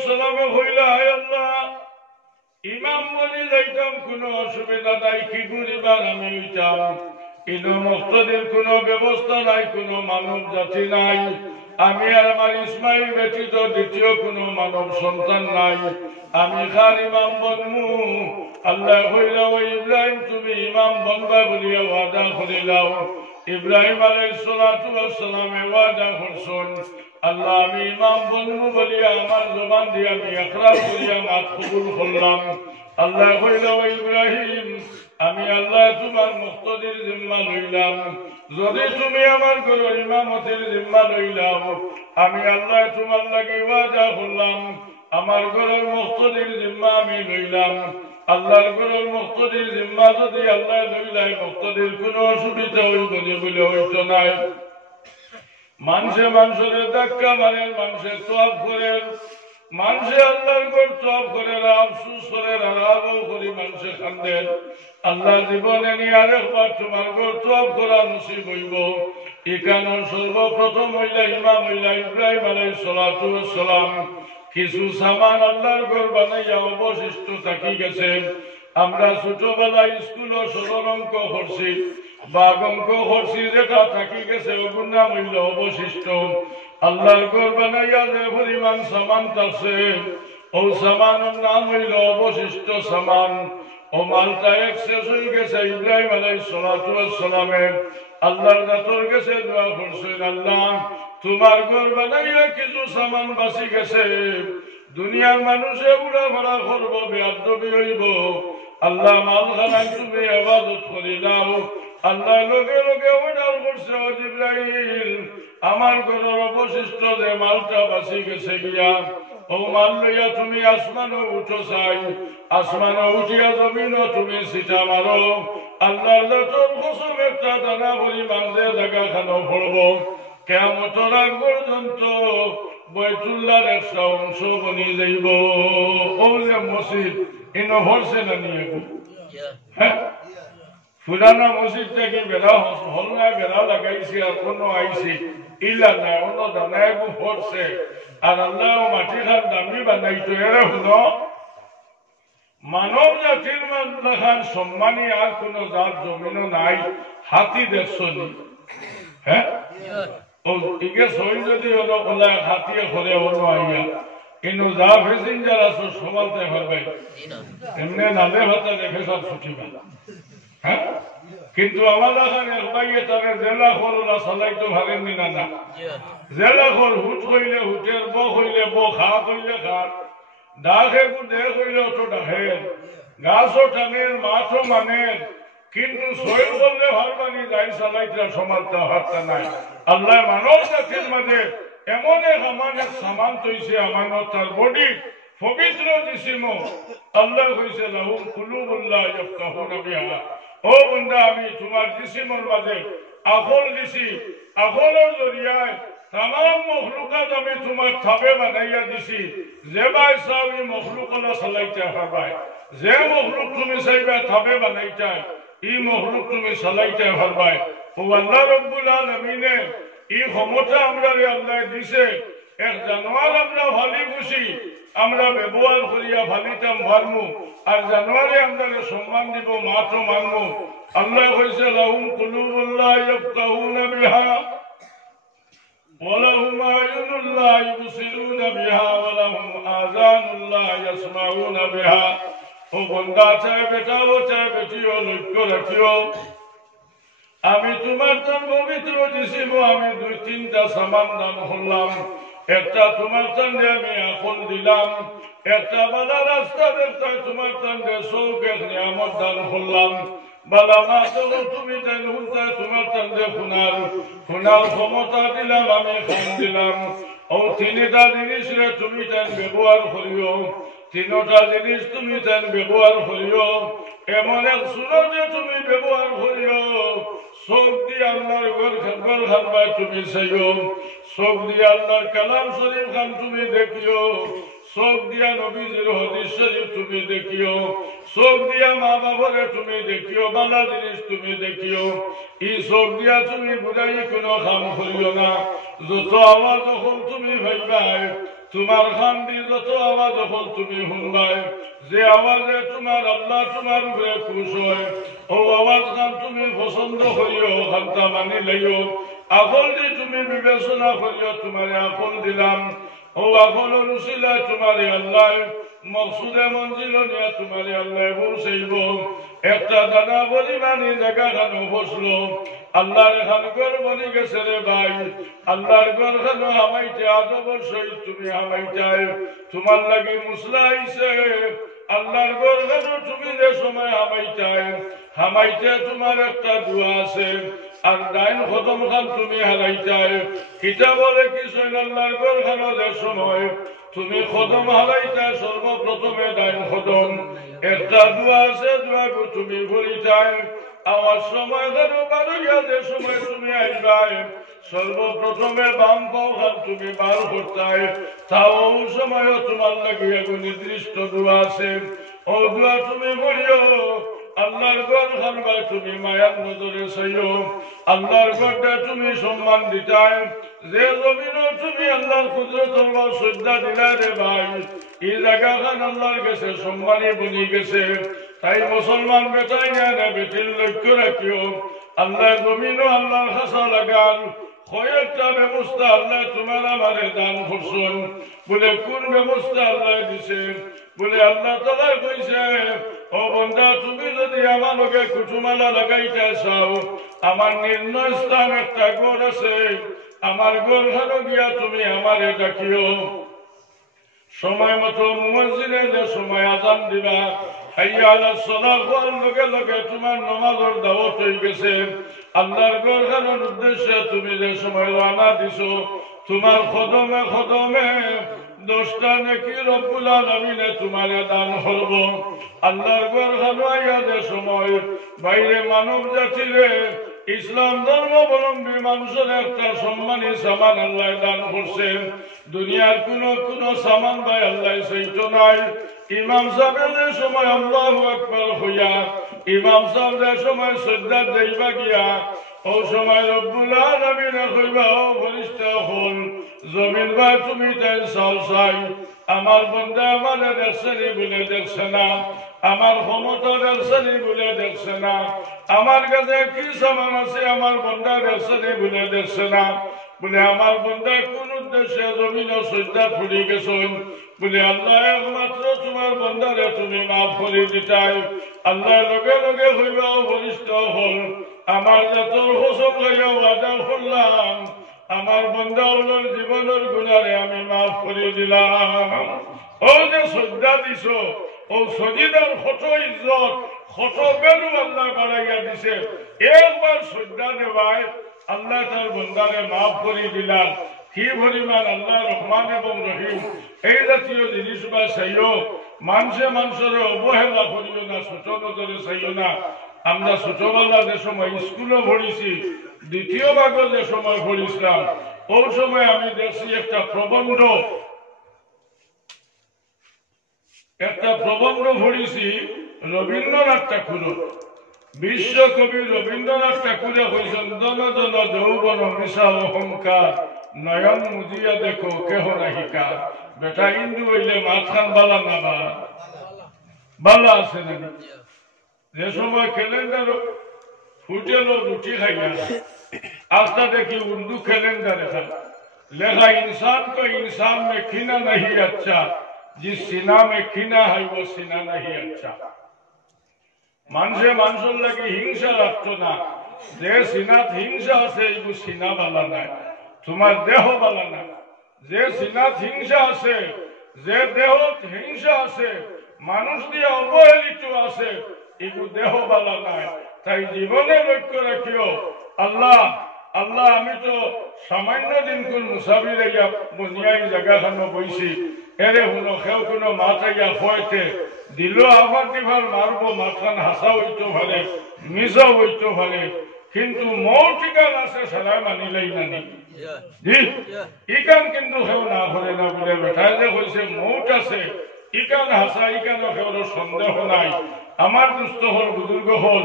সালামে হইলা হায় আল্লাহ ইমাম বলি যাইতাম কোন অসুবিধা নাই ঠিকুর এবার আমি হইতাম ইনো মুক্তদের কোনো ব্যবস্থা নাই, কোনো মানব জাতি নাই। আমি আর আমার ইসমাইল ব্যতীত দ্বিতীয় কোনো মানব সন্তান নাই। আমি খান ইমাম বনমু। আল্লাহ কইলা ও ইব্রাহিম তুমি ইমাম বনবা বলিয়া ওয়াদা করিলাও। ইব্রাহিম আলাইহিস সালাতু ওয়াস সালামে ওয়াদা করছেন আল্লাহ আমি ইমাম বনমু বলিয়া আমার জবান দিয়ে আমি ইকরার করিয়া মাত কবুল করলাম। আল্লাহ কইলা ও ইব্রাহিম আমি আল্লাহ তোমার মুক্তদির জিম্মা লইলাম। যদি তুমি আমার ঘরের ইমামতের জিম্মা লইলাম, আমি আল্লাহ তোমার লাগি ওয়াদা করলাম আমার ঘরের মুক্তদির জিম্মা আমি লইলাম। আল্লাহর ঘরের মুক্তদির জিম্মা যদি আল্লাহ লইলাই মুক্তদির কোনো অসুবিধা হইব বলে হইতো নাই। মানুষের ধাক্কা মারেন, মানুষের তোয়াব করেন, মানুষে আল্লাহর ঘর তোয়াব করে আফসুস করে রাগাবো করি মানুষে কান্দেন। আল্লাহ জীবনে নিয়ে আরেকবার তোমার ঘর তোয়াব করা নসিব হইব। এখানে সর্বপ্রথম হইলা ইমাম হইলা ইব্রাহিম আলাইহিস সালাতু ওয়াস সালাম কিছু সামান আল্লাহর ঘর বানাইয়া অবশিষ্ট থাকি গেছে। আমরা ছোটবেলায় স্কুলও সরল অঙ্ক করছি, বাঘ অঙ্ক করছি, যেটা থাকি গেছে ওগুর নাম হইল অবশিষ্ট। আল্লাহর ঘর বানাইয়া যে পরিমাণ সামান আছে ও সামানের নাম হইল অবশিষ্ট সামান। ও মালটা শেষ হয়ে গেছে। ইব্রাহিম আলাইহিস সালাতু ওয়াস সালামের আল্লাহর জাতর গেছে দোয়া করছেন আল্লাহ তোমার ঘর বানাইয়া কিছু সামান বাঁচি গেছে, দুনিয়ার মানুষে উড়া ভরা করবো, বেয়াদবি হইব। আল্লাহ মালখানায় তুমি ইবাদত করে দাও। আল্লাহ লোকে লোকে অর্ডার করছে ও জিবরাইল আমার ঘরের অবশিষ্ট যে মালটা বাঁচি গেছে গিয়া ও মাল লইয়া তুমি আসমানও উঠো চাই, আসমানও উঠিয়া জমিনও তুমি সিটা মারো। আল্লাহর জাতর কসম একটা দানা পরিমাণ যে জায়গা খানো পড়বো কিয়ামতের আগ পর্যন্ত বাইতুল্লাহর একটা অংশ বনি যাইব। ও যে মসজিদ ইনো হরছে না নিয়ে হ্যাঁ পুরানা মসজিদ থেকে বেড়া হল না, বেড়া লাগাইছি আর কোনো আইসি ইলা নাই, অন্য দানায় হরছে আর আল্লাহ মাটি খান দামি বানাইতো। এরা শুনো মানব জাতির মাখান সম্মানী আর কোন জাত জমিনও নাই। হাতি দেখছো নি? হ্যাঁ ইগে সই যদি হলো ওলা হাতিয়ে ঘরে হলো আইয়া কিন্তু যা প্যাসেঞ্জার আছো সমালতে পারবে এমনি নালে ভাতা দেখে সব ছুটি পালা। হ্যাঁ কিন্তু আমার এখানে হবাইয়ে তাকে জেলা খোলা চালাইতো ভাবেননি না না জেলা খোল হুট হইলে হুটের ব হইলে ব খা হইলে খার ডাকে দে হইলে তো ডাকের গাছও টানের মাছও মানের কিন্তু সই করলে ভালবানি যাই চালাইতে সমালতে হারতা নাই। আল্লাহ মানব জাতির মাঝে এমন এক আমানত সামান তৈছে আমানত তার বডি পবিত্র জিসিম আল্লাহ কইছে লাহুম কুলুবুল্লাহ ইয়াফকাহুনা বিহা। ও বন্দা আমি তোমার জিসিমের মাঝে আকল দিছি, আকলের জরিয়ায় तमाम मखलूकात আমি তোমার থাবে বানাইয়া দিছি। যে ভাই চাও এই মখলুকলা চালাইতে পারবাই, যে মখলুক তুমি চাইবা থাবে বানাইতে এই মখলুক তুমি চালাইতে পারবাই। ও আল্লাহ রব্বুল আলামিনে এই ক্ষমতা আমরা আল্লাহ দিছে। এক জানোয়ার আমরা ভালি খুশি আমরা ব্যবহার করিয়া ভালিতাম ভালমু আর জানোয়ারে আমরা সম্মান দিব মাত্র মানমু। আল্লাহ কইছে লাহুম কুলুবুল্লাহ ইয়াফকাহুনা বিহা ولهم أعين لا يبصرون بها ولهم آذان لا يسمعون بها। ও বন্দা চায় বেটা ও চায় বেটিও লক্ষ্য রাখিও আমি তোমার তার পবিত্র জিসিম আমি দুই তিনটা সামান দান করলাম। একটা তোমার তান্ডে আমি আকল দিলাম, একটা বালা রাস্তা একটা তোমার তান্ডে চৌক এক নিয়ামত দান করলাম। বালা মা চলো তুমি তাই হুলতায় তোমার তান্ডে খুনার ক্ষমতা দিলাম আমি খান দিলাম। ও তিনটা জিনিস রে তুমি তাই ব্যবহার করিও, তিনটা জিনিস তুমি তাই ব্যবহার করিও এমন এক সুরজে তুমি ব্যবহার করিও। চোখ দিয়ে আল্লাহর ঘর খানবাই তুমি চাইও, চোখ দিয়ে আল্লাহর কালাম শরীফ খান তুমি দেখিও, চোখ দিয়া নবীজির হাদিস শরীফ তুমি দেখিও, চোখ দিয়া মা বাবারে তুমি দেখিও, বালা জিনিস তুমি দেখিও। এই চোখ দিয়া তুমি বুঝাই কোনো কাম করিও না। যত আওয়াজ যখন তুমি ভাইবাই তোমার খান্দি যত আওয়াজ হল তুমি শুনবাই যে আওয়াজে তোমার আল্লাহ তোমার উপরে খুশ হয় ও আওয়াজ খান তুমি পছন্দ করিও খান্তা মানি লইও আকল দি তুমি বিবেচনা করিও তোমারে আকল দিলাম ও আকলের উসিলায় তোমারে আল্লাহ মকসুদে মঞ্জিল নিয়ে তোমারে আল্লাহ পৌঁছাইব একটা দানা পরিমাণী জায়গা খানো বসলো আল্লাহর খান গড় বনি গেছে রে ভাই আল্লাহর গড় খানো হামাইতে আদবর সহিত তুমি হামাইটায় তোমার লাগে মুসলা আইছে আল্লাহর গড় খানো তুমি যে সময় হামাইতে তোমার একটা দোয়া আছে আর ডাইন খতম খান তুমি হারাইটায় কিতা বলে কিছু আল্লাহর গড় খানো যে সময় তুমি খতম হারাইটা সর্বপ্রথমে ডাইন খতম একটা দোয়া আছে দোয়াকে তুমি ভরিটায় আমার সময় ধরো বারোয়া যে সময় তুমি আইবাই সর্বপ্রথমে বাম পাও খান তুমি বার করতায় তাও সময় তোমার লাগে এক নির্দিষ্ট দোয়া আছে ও দোয়া তুমি ভরিও আল্লাহর গড় খানবা তুমি মায়ার নজরে চাইও আল্লাহর গড়টা তুমি সম্মান দিতায় যে জমিনও তুমি আল্লাহর কুদরতের শ্রদ্ধা দিলা রে ভাই এই জায়গা খান আল্লাহর কাছে সম্মানী বনি গেছে তাই মুসলমান বেটাই না বেটির লক্ষ্য রাখিও আল্লাহ জমিনও আল্লাহর খাসা লাগান কয়েকটা ব্যবস্থা আল্লাহ তোমার আমারে দান করছেন বলে কোন ব্যবস্থা আল্লাহ দিছে বলে আল্লাহ তাআলা কইছে ও বন্ধা তুমি যদি আমার লগে কুটুমালা লাগাইতে চাও আমার নির্ণয় স্থান একটা গড় আছে আমার গড় খানো গিয়া তুমি আমারে ডাকিও সময় মতো মুয়াজ্জিনে যে সময় আযান দিবা হাইয়া আলাস সালাহ বলার লগে লগে তোমার নামাজের দাওয়াত হয়ে গেছে আল্লাহর গড় খানোর উদ্দেশ্যে তুমি যে সময় রওনা দিছো তোমার কদমে কদমে 10টা নেকি রব্বুল আলামিনে তোমারে দান করব আল্লাহর গড় খানো আইয়া যে সময় বাইরে মানব জাতিরে ইসলাম ধর্মাবলম্বী মানুষের একটা সম্মানী সামান আল্লাহ দান করছেন দুনিয়ার কোন সামান ভাই আল্লাহ সেইট নাই ইমাম সাহেবের সময় আল্লাহু আকবার হইয়া ইমাম সাহেবের সময় শ্রদ্ধা দেইবা গিয়া ও সময় রব্বুল আলামিন কইবা ও ফেরেশতা হল জমিন বা তুমি তাই চাও চাই আমার বান্দা আমারে দেখছেনি বলে দেখছে না আমার ক্ষমতা দেখছেনি বলে দেখছে না আমার কাছে কি সামান আছে আমার বান্দা দেখছেনি বলে দেখছে না বলে আমার বান্দা কোন উদ্দেশ্যে জমিন ও শ্রদ্ধা ফুরি গেছেন বলে আল্লাহ একমাত্র তোমার বান্দারে তুমি মাফ করে দিতাই আল্লাহ লগে লগে হইবা বলিষ্ঠ হল আমার জাতর হোসব লইয়া ওয়াদা করলাম আমার বান্দার জীবনের গুণারে আমি মাফ করে দিলাম ও যে শ্রদ্ধা দিছ ও সজিদার কত ইজ্জত কত বেলু আল্লাহ বাড়াইয়া দিছে একবার শ্রদ্ধা দেওয়ায় আল্লাহ তার বান্দারে মাফ করে দিলাম কি পরিমাণ আল্লাহ রহমান এবং রহিম এই জাতীয় জিনিস বা চাইও মানুষের অবহেলা করিও না ছোট নজরে চাইও না আমরা ছোটবেলা যে সময় স্কুলে পড়েছি দ্বিতীয় ভাগে যে সময় পড়িছিলাম ওই সময় আমি দেখছি একটা প্রবন্ধ পড়েছি রবীন্দ্রনাথ ঠাকুরের বিশ্বকবি রবীন্দ্রনাথ ঠাকুরে কইছেন জন জন যৌবন মিশা অহংকার নয়ন মুজিয়া দেখো কেহ নাহিকা বেটা হিন্দু হইলে মাথান বালা না বালা আছে না যে সময় ক্যালেন্ডার ফুটেল রুটি খাইয়া আস্তা দেখি উর্দু कैलेंडर लेखा इंसान को इंसान में कीना नहीं अच्छा जिस सीना में कीना है वो सीना नहीं अच्छा মানুষের লাগে হিংসা রাখতো না যে সিনাত হিংসা আছে এই সিনা বালা নাই তোমার দেহ বালা না যে সিনাত হিংসা আছে যে দেহ হিংসা আছে মানুষ দিয়ে অবহেলিত আছে এগু দেহ বালা নাই তাই জীবনে লক্ষ্য রাখিও আল্লাহ আল্লাহ আমি তো সামান্য দিন কোন মুসাফির ইয়া বুনিয়াই জায়গা খানো বইছি এরে হুনো খেও কোনো মাথাইয়া ফয়তে দিল আবার দিবার মারবো মাথান হাসা হইতো ভালে মিশা হইতো ভালে কিন্তু মৌ ঠিকান আছে সারা মানিলেই নানি জি ইকান কিন্তু খেও না ভরে না বলে বেঠায় যে হয়েছে মৌট আছে ইকান হাসা ইকান খেওর সন্দেহ নাই আমার দুস্থ হল বুজুর্গ হল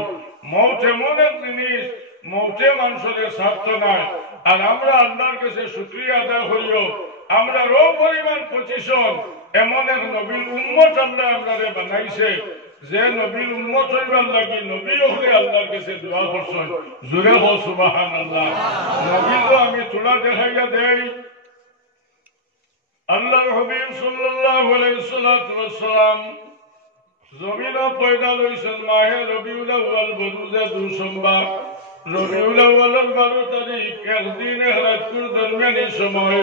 মৌট এমন এক জিনিস মৌটে মানুষের স্বার্থ নাই আর আমরা আল্লাহর কাছে শুকরিয়া আদায় করিও আমরা রো পরিমাণ পজিশন এমন এক নবীর উম্মত আল্লাহ আপনারে বানাইছে যে নবীর উম্মত হইবার লাগি নবী হলে আল্লাহর কাছে দোয়া করছেন জোরে হো সুবহানাল্লাহ নবী তো আমি তোলা দেখাইয়া দেই আল্লাহর হাবিব সাল্লাল্লাহু আলাইহি ওয়াসাল্লাম জমিন পয়দা লইছেন মাহে রবিউল আউয়াল বরুজে দুসম্বার রবিউল আউয়ালের 12 তারিখ একদিন রাতকুর দরমিয়ানি সময়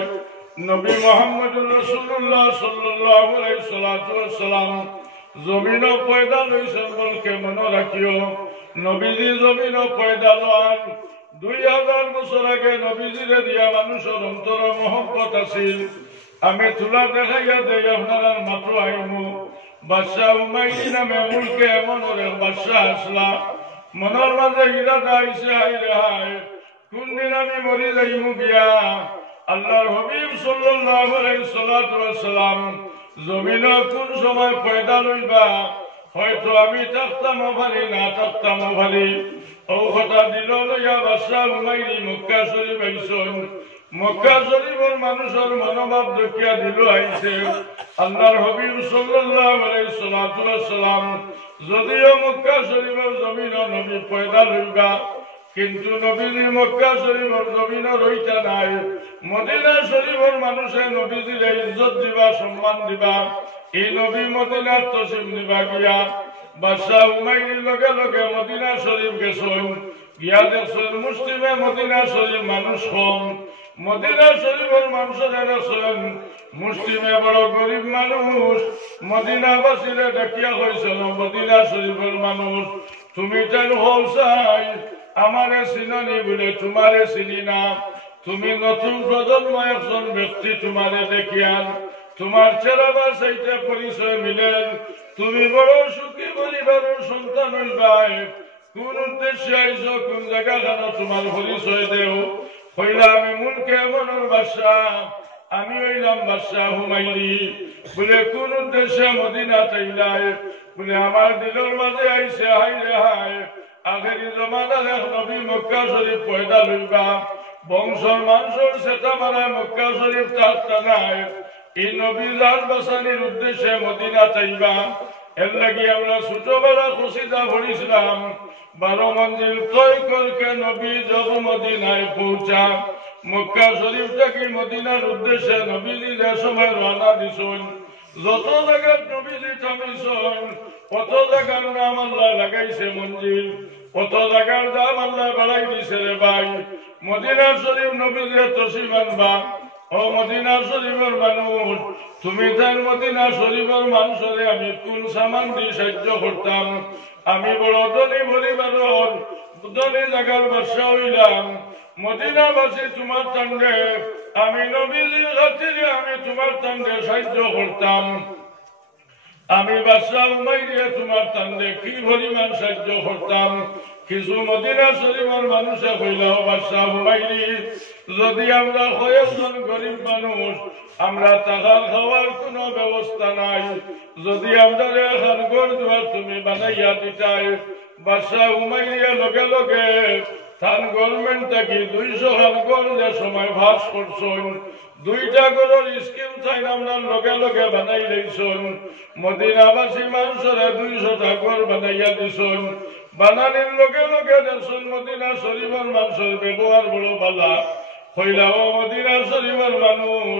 নবী মুহাম্মদুর রাসূলুল্লাহ সাল্লাল্লাহু আলাইহি ওয়াসাল্লাম জমিন পয়দা লইছেন বলকে মনে রাখিও নবীজি জমিন পয়দা লন 2000 বছর আগে নবীজিরে দিয়া মানুষের অন্তর মহব্বত আছিল আমি তুলা দেখাইয়া দেই আপনারা মাত্র আইমু বাদশাহ উমাইরি নামে মুলকে এমন এক বাদশাহ আসলা মনের মাঝে ইরাদা আইছে হাই রে হাই কোন দিন আমি মরি যাইমু গিয়া আল্লাহর হাবিব সাল্লাল্লাহু আলাইহি ওয়াসাল্লাম জমিন কোন সময় পয়দা লইবা হয়তো আমি থাকতাম ভারি না থাকতাম ভারি ও কথা দিল লইয়া বাদশাহ উমাইরি মক্কা শরীফ আইসন মক্কা শরীফের মানুষের মনোভাব দেখিয়া দিল আইছে আল্লাহর হাবিব সাল্লাল্লাহু আলাইহি ওয়াসাল্লাম যদিও মক্কা শরীফের জমিন নবী পয়দা লইবা কিন্তু নবীজি মক্কা শরীফের জমিন রইতা নাই মদিনা শরীফের মানুষে নবীজির ইজ্জত দিবা সম্মান দিবা এই নবী মদিনার তসিম দিবা গিয়া বাদশাহ উমাইরির লগে লগে মদিনা শরীফ গেছেন গিয়া দেখছেন মুসলিমে মদিনা শরীফ মানুষ কম মদিনা শরীফের মানুষের এনেছেন মুসলিমে বড় গরিব মানুষ মদিনাবাসীরে দেখিয়া হয়েছিল মদিনা শরীফের মানুষ তুমি যেন হৌসাই আমারে চিননি বলে তোমারে চিনি না তুমি নতুন প্রজন্ম একজন ব্যক্তি তোমারে দেখিয়ান তোমার চেহারা সেইটা পরিচয় মিলেন তুমি বড় সুখী পরিবারের সন্তান হইবাই কোন উদ্দেশ্যে আইছো কোন জায়গা কেন তোমার পরিচয় দেও হইলা আমি মুলকে এমনের বাদশাহ আমি হইলাম বাদশাহ হুমায়ুনি বলে কোন উদ্দেশ্যে মদিনা চাইলাই বলে আমার দিলের মাঝে আইছে হাই রে হাই আগের জমানার এক নবী মক্কা শরীফ পয়দা লইবা বংশর মানুষের সেটা মারায় মক্কা শরীফ তার নাই এই নবী জান বাসানির উদ্দেশ্যে মদিনা চাইবা এর লাগি আমরা ছোটবেলা কসিদা পড়িছিলাম 12 মঞ্জিল তয় করকে নবী যব মদিনায় পৌঁছা মক্কা শরীফ থেকে মদিনার উদ্দেশ্যে নবীজি যে সময় রওনা দিছেন যত জায়গার নবীজি থামিছেন কত জায়গার নাম আল্লাহ লাগাইছে মঞ্জিল কত জায়গার দাম আল্লাহ বাড়াই দিছে রে ভাই মদিনা শরীফ নবীজি তসিম আনবা ও মদিনা শরীফের মানুষ তুমি তার মদিনা শরীফের মানুষরে আমি কোন সামান দিয়ে সাহায্য করতাম আমি বড় ধনী পরিবারের ধনী জায়গার বাদশা হইলাম মদিনাবাসী তোমার তান্ডে আমি নবীজির খাতিরে আমি তোমার তান্ডে সাহায্য করতাম আমি বাদশা উমাইরিয়া তোমার তান্ডে কি পরিমাণ সাহায্য করতাম কিছু মদিনা শরীফের মানুষে কইলাও বাদশা উমাইরি যদি আমরা কয়েকজন গরিব মানুষ আমরা টাকার খাওয়ার কোনো ব্যবস্থা নাই যদি আমাদের এখন ঘর দুয়ার তুমি বানাইয়া দিতাই বাদশা উমাইরিয়া লগে লগে থান গভর্নমেন্ট থেকে 200 খান ঘর যে সময় ভাস করছেন 2টা ঘরের স্কিম চাই আমরা লগে লগে বানাই দিয়েছেন মদিনাবাসী মানুষের 200টা ঘর বানাইয়া দিছেন বানানির লগে লগে দেখছেন মদিনা শরীফের মানুষের ব্যবহার বড় ভালো হইলা ও মদিনা শরীফের মানুষ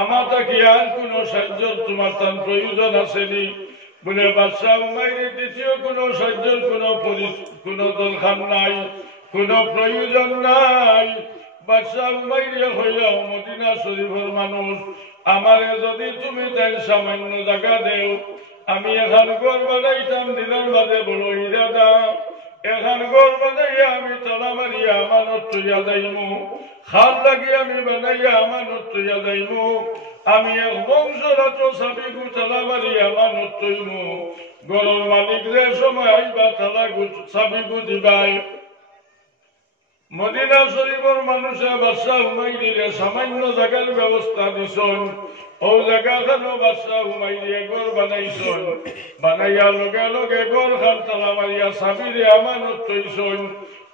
আমার কি আর কোন সাহায্য তোমার তার প্রয়োজন আসেনি বলে বাদশা উমাইরি দ্বিতীয় কোন সাহায্যের কোন দরকার নাই কোন প্রয়োজন নাই বাদশা উমাইরি হইলা মদিনা শরীফের মানুষ আমারে যদি তুমি তাই সামান্য জায়গা দেও আমি এখন ঘর বানাইতাম দিনের বাদে বড় ইরাদা এখন ঘর বানাইয়া আমি তালা মারিয়া আমানত তৈয়া যাইমু খাল লাগি আমি বানাইয়া আমানত তৈয়া যাইমু আমি এক বংশরত সাবিগু তালা মারিয়া আমানত তৈমু ঘরের মালিক যে সময় আইবা তালা সাবিগু দিবাই মদিনা শরীফের মানুষে বাদশা উমাইরিরে সামান্য জায়গার ব্যবস্থা দিছেন ও জায়গা খানো বাদশা উমাইরিয়ে ঘর বানাইছেন বানাইয়া লগে লগে ঘর খান তালা মারিয়া সাবিরে আমানত তৈছেন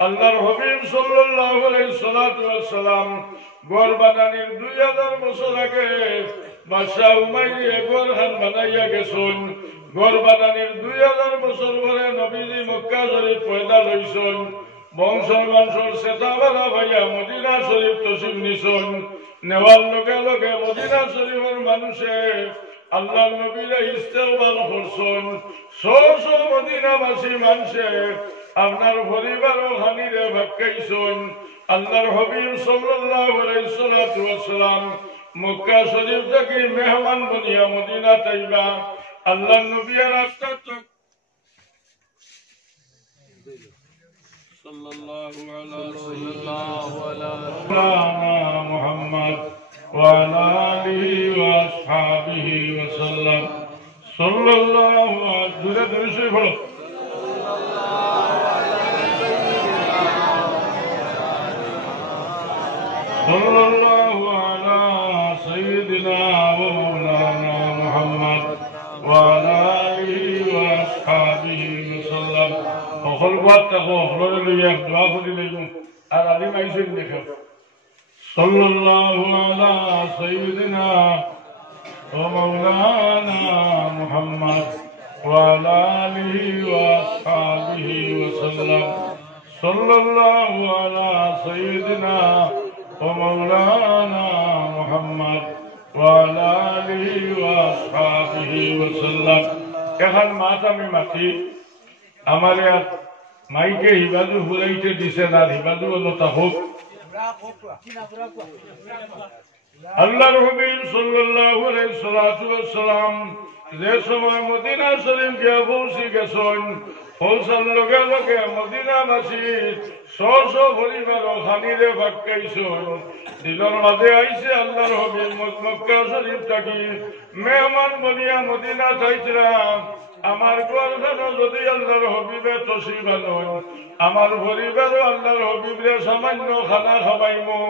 আল্লাহর হাবিব সাল্লাল্লাহু আলাইহি ওয়াসাল্লাম ঘর বানানির 2000 বছর আগে বাদশাহ উমাইয়া ঘর খান বানাইয়া গেছেন ঘর বানানির 2000 বছর পরে নবীজি মক্কা শরীফ পয়দা লইছেন বংশর মানুষের সেতাবালা ভাইয়া মদিনা শরীফ তসিম নিছেন নেওয়ার লগে লগে মদিনা শরীফের মানুষে আল্লাহর নবীরা ইস্তেকবাল করছেন শো মদিনাবাসী মানুষে আপনার পরিবার ও হানিরে ভাগ্যাইছেন আল্লাহর হাবিব সাল্লাল্লাহু আলাইহি ওয়াসাল্লাম মক্কা শরীফ থেকে মেহমান বনিয়া মদিনা তাইবা আল্লাহর নবী রাস্তা তো সাল্লাল্লাহু আলা মুহাম্মদ ওয়া আলা আলিহি ওয়া আসহাবিহি ওয়া সাল্লাম সাল্লাল্লাহু আলাইহি ওয়া সাল্লাম صلى الله على سيدنا مولانا محمد وعلى آله وأصحابه وسلم وخل واتقوا خلوا لي دعاء لكم على ما يسلم لكم صلى الله على سيدنا ومولانا محمد وعلى آله وأصحابه وسلم صلى الله على سيدنا ومولانا محمد وعلى آله وأصحابه وسلم এখন মাত আমি মাতি আমার মাইকে হিবাদু হুরাইতে দিছে না হিবাদু হলো তা হোক আল্লাহর হাবিব সাল্লাল্লাহু আলাইহি ওয়াসাল্লাম যে সময় মদিনা শরীফ গিয়ে পৌঁছে গেছেন পৌঁছার লগে লগে মদিনাবাসী শ পরিবার খানিরে ভাগ্যাইছেন দিলের মাঝে আইছে আল্লাহর হাবিব মক্কা শরীফ থাকি মেহমান বনিয়া মদিনা চাইছিলাম আমার ঘরখানো যদি আল্লাহর হাবিবে তশরিফ আনেন আমার পরিবারও আল্লাহর হাবিবরে সামান্য খানা খাওয়াইমু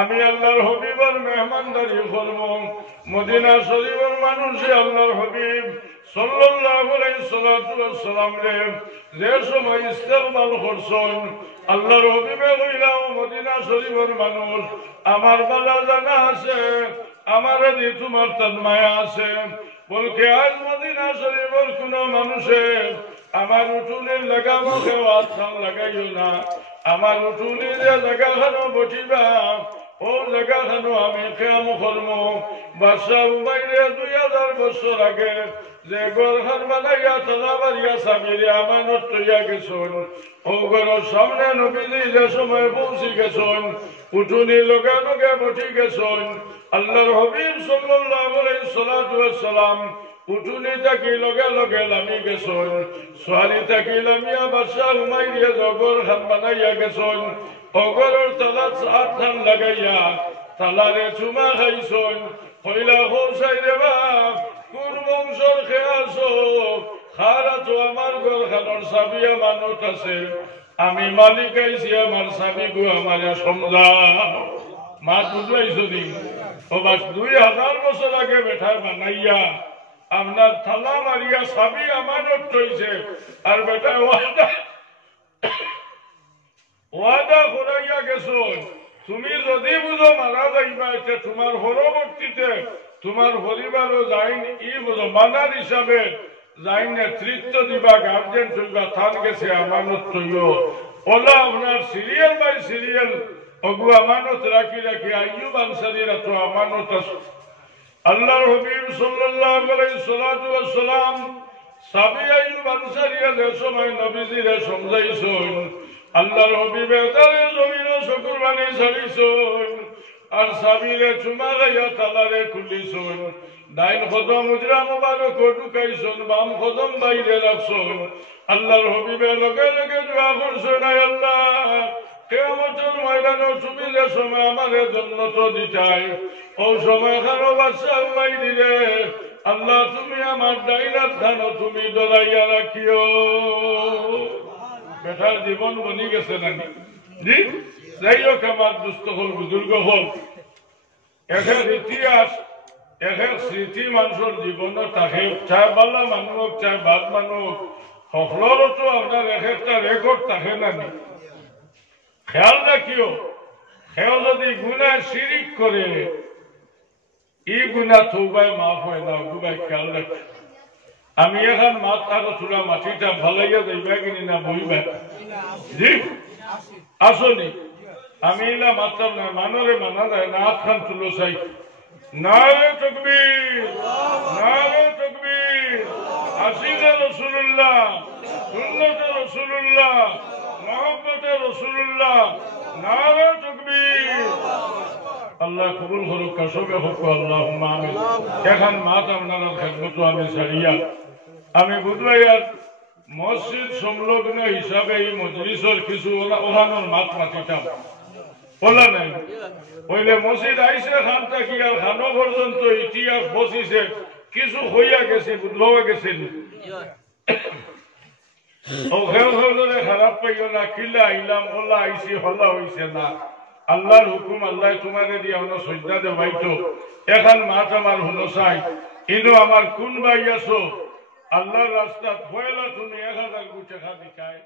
আমি আল্লাহর হাবিবের মেহমানদারি করব মদিনা শরীফের মানুষে আল্লাহর হাবিব সাল্লাল্লাহু আলাইহি ওয়াসাল্লাম রে যে সময় ইস্তেকবাল করছেন আল্লাহর হাবিবে কইলাম মদিনা শরীফের মানুষ আমার বালা জানা আছে আমার দি তোমার তন্মায়া আছে বলকে আজ মদিনা শরীফের কোন মানুষে আমার উঠুনের লাগামো খেওয়াত খান লাগাইও না আমার উঠুনের জায়গাখানো বসিবা ও জায়গাখানো আমি খেয়াম করব বাদশাহ উমাইরে 2000 বছর আগে যে ঘরখান বানাইয়া তলাবারিয়া সামিরে আমানত তৈয়া গেছেন ও ঘরের সামনে নবীজি যে সময় পৌঁছে গেছেন উঠুনি লগে লগে বসি গেছেন আল্লাহর হাবিব সাল্লাল্লাহু আলাইহি ওয়াসাল্লাম উঠুনি থাকি লগে লগে লামি গেছেন সোয়ালি থাকি লামিয়া বাদশাহ উমাইরে জগর খান বানাইয়া গেছেন অগরের তালা সাত খান লাগাইয়া তালারে চুমা খাইছেন কইলা হোসাই রে বাপ কোন বংশর খেয়াছ খারা তো আমার ঘর খানোর চাবি আমানত আছে আমি মালিক আইছি আমার চাবি গো আমারে সমঝাও মাত বুঝলাইছ দিন ও বাস 2000 বছর আগে বেঠার বানাইয়া আপনার থালা মারিয়া চাবি আমানত হইছে আর বেটা ওয়াদা করাইয়া গেছেন তুমি যদি বুঝো মারা যাইবা এটা তোমার পরবর্তীতে তোমার পরিবারও যাইন ই বুঝো মানার হিসাবে যাইন নেতৃত্ব দিবা গার্জেন চলবা থান গেছে আমানত তৈও ওলা আপনার সিরিয়াল বাই সিরিয়াল অগু আমানত রাখি রাখি আইয়ুব আনসারীরা তো আমানত আছে আল্লাহর হাবিব সাল্লাল্লাহু আলাইহি ওয়াসাল্লাম সাবি আইয়ুব আনসারীরা যে সময় নবীজিরে সমঝাইছেন আল্লাহর হাবিবে তারে জমিন শুকুরবানি ছাড়িছেন আর সাবিরে চুমা গাইয়া তালারে খুলিছেন ডাইন কদম উজরা মুবারক ঢুকাইছেন বাম কদম বাইরে রাখছেন আল্লাহর হাবিবে লগে লগে দোয়া করছেন আল্লাহ কিয়ামতের ময়দানে তুমি যে সময় আমারে জান্নাত দিতাই ও সময় খানো বাদশাহ উমাই দিলে আল্লাহ তুমি আমার ডাইনাত খানো তুমি ডরাইয়া রাখিও বেটার জীবন বনি গেছে নাকি জি যাই হোক আমার দুস্থ হল বুজুর্গ হল একের ইতিহাস একের স্মৃতি মানুষের জীবন থাকে চাই বালা মানুষ চাই বাদ মানুষ সকলেরও তো আপনার এক একটা রেকর্ড থাকে নাকি খেয়াল রাখিও সেও যদি গুনাহ শিরিক করে ই গুণা থৌবাই মাফ হয় না গুবাই খেয়াল রাখে আমি এখন মাছ থাকো চুলা মাটিটা ভালাইয়া যাইবা কিনি না বইবা জি আসনি আমি না মাতাম না মানরে মানা যায় না হাত খান তুলো চাই নারে তাকবীর আসিদে রাসূলুল্লাহ সুন্নতে রাসূলুল্লাহ মহব্বতে রাসূলুল্লাহ নারে তাকবীর আল্লাহ কবুল করুক কাসবে হোক আল্লাহুম্মা আমিন এখন মাত আপনারা খেদমত আমি ছাড়িয়া আমি বুধবাইয়ার মসজিদ সংলগ্ন হিসাবে এই মজলিসের কিছু ওহানোর মাত মাতিতাম বলা নাই হইলে মসজিদ আইসে খান থাকি আর খানো পর্যন্ত ইতিহাস বসিছে কিছু হইয়া গেছে বুধবাই গেছেন খারাপ পাইও না কিলা আইলাম ওলা আইসি হলা হইছে না আল্লাহর হুকুম আল্লাহ তোমারে দিয়ে আমরা সজ্জা দে বাইতো এখন মাছ আমার হলো চাই কিন্তু আমার কোন ভাই আছো আল্লাহর রাস্তা পয়লা তুমি 1000 টাকা দিখায়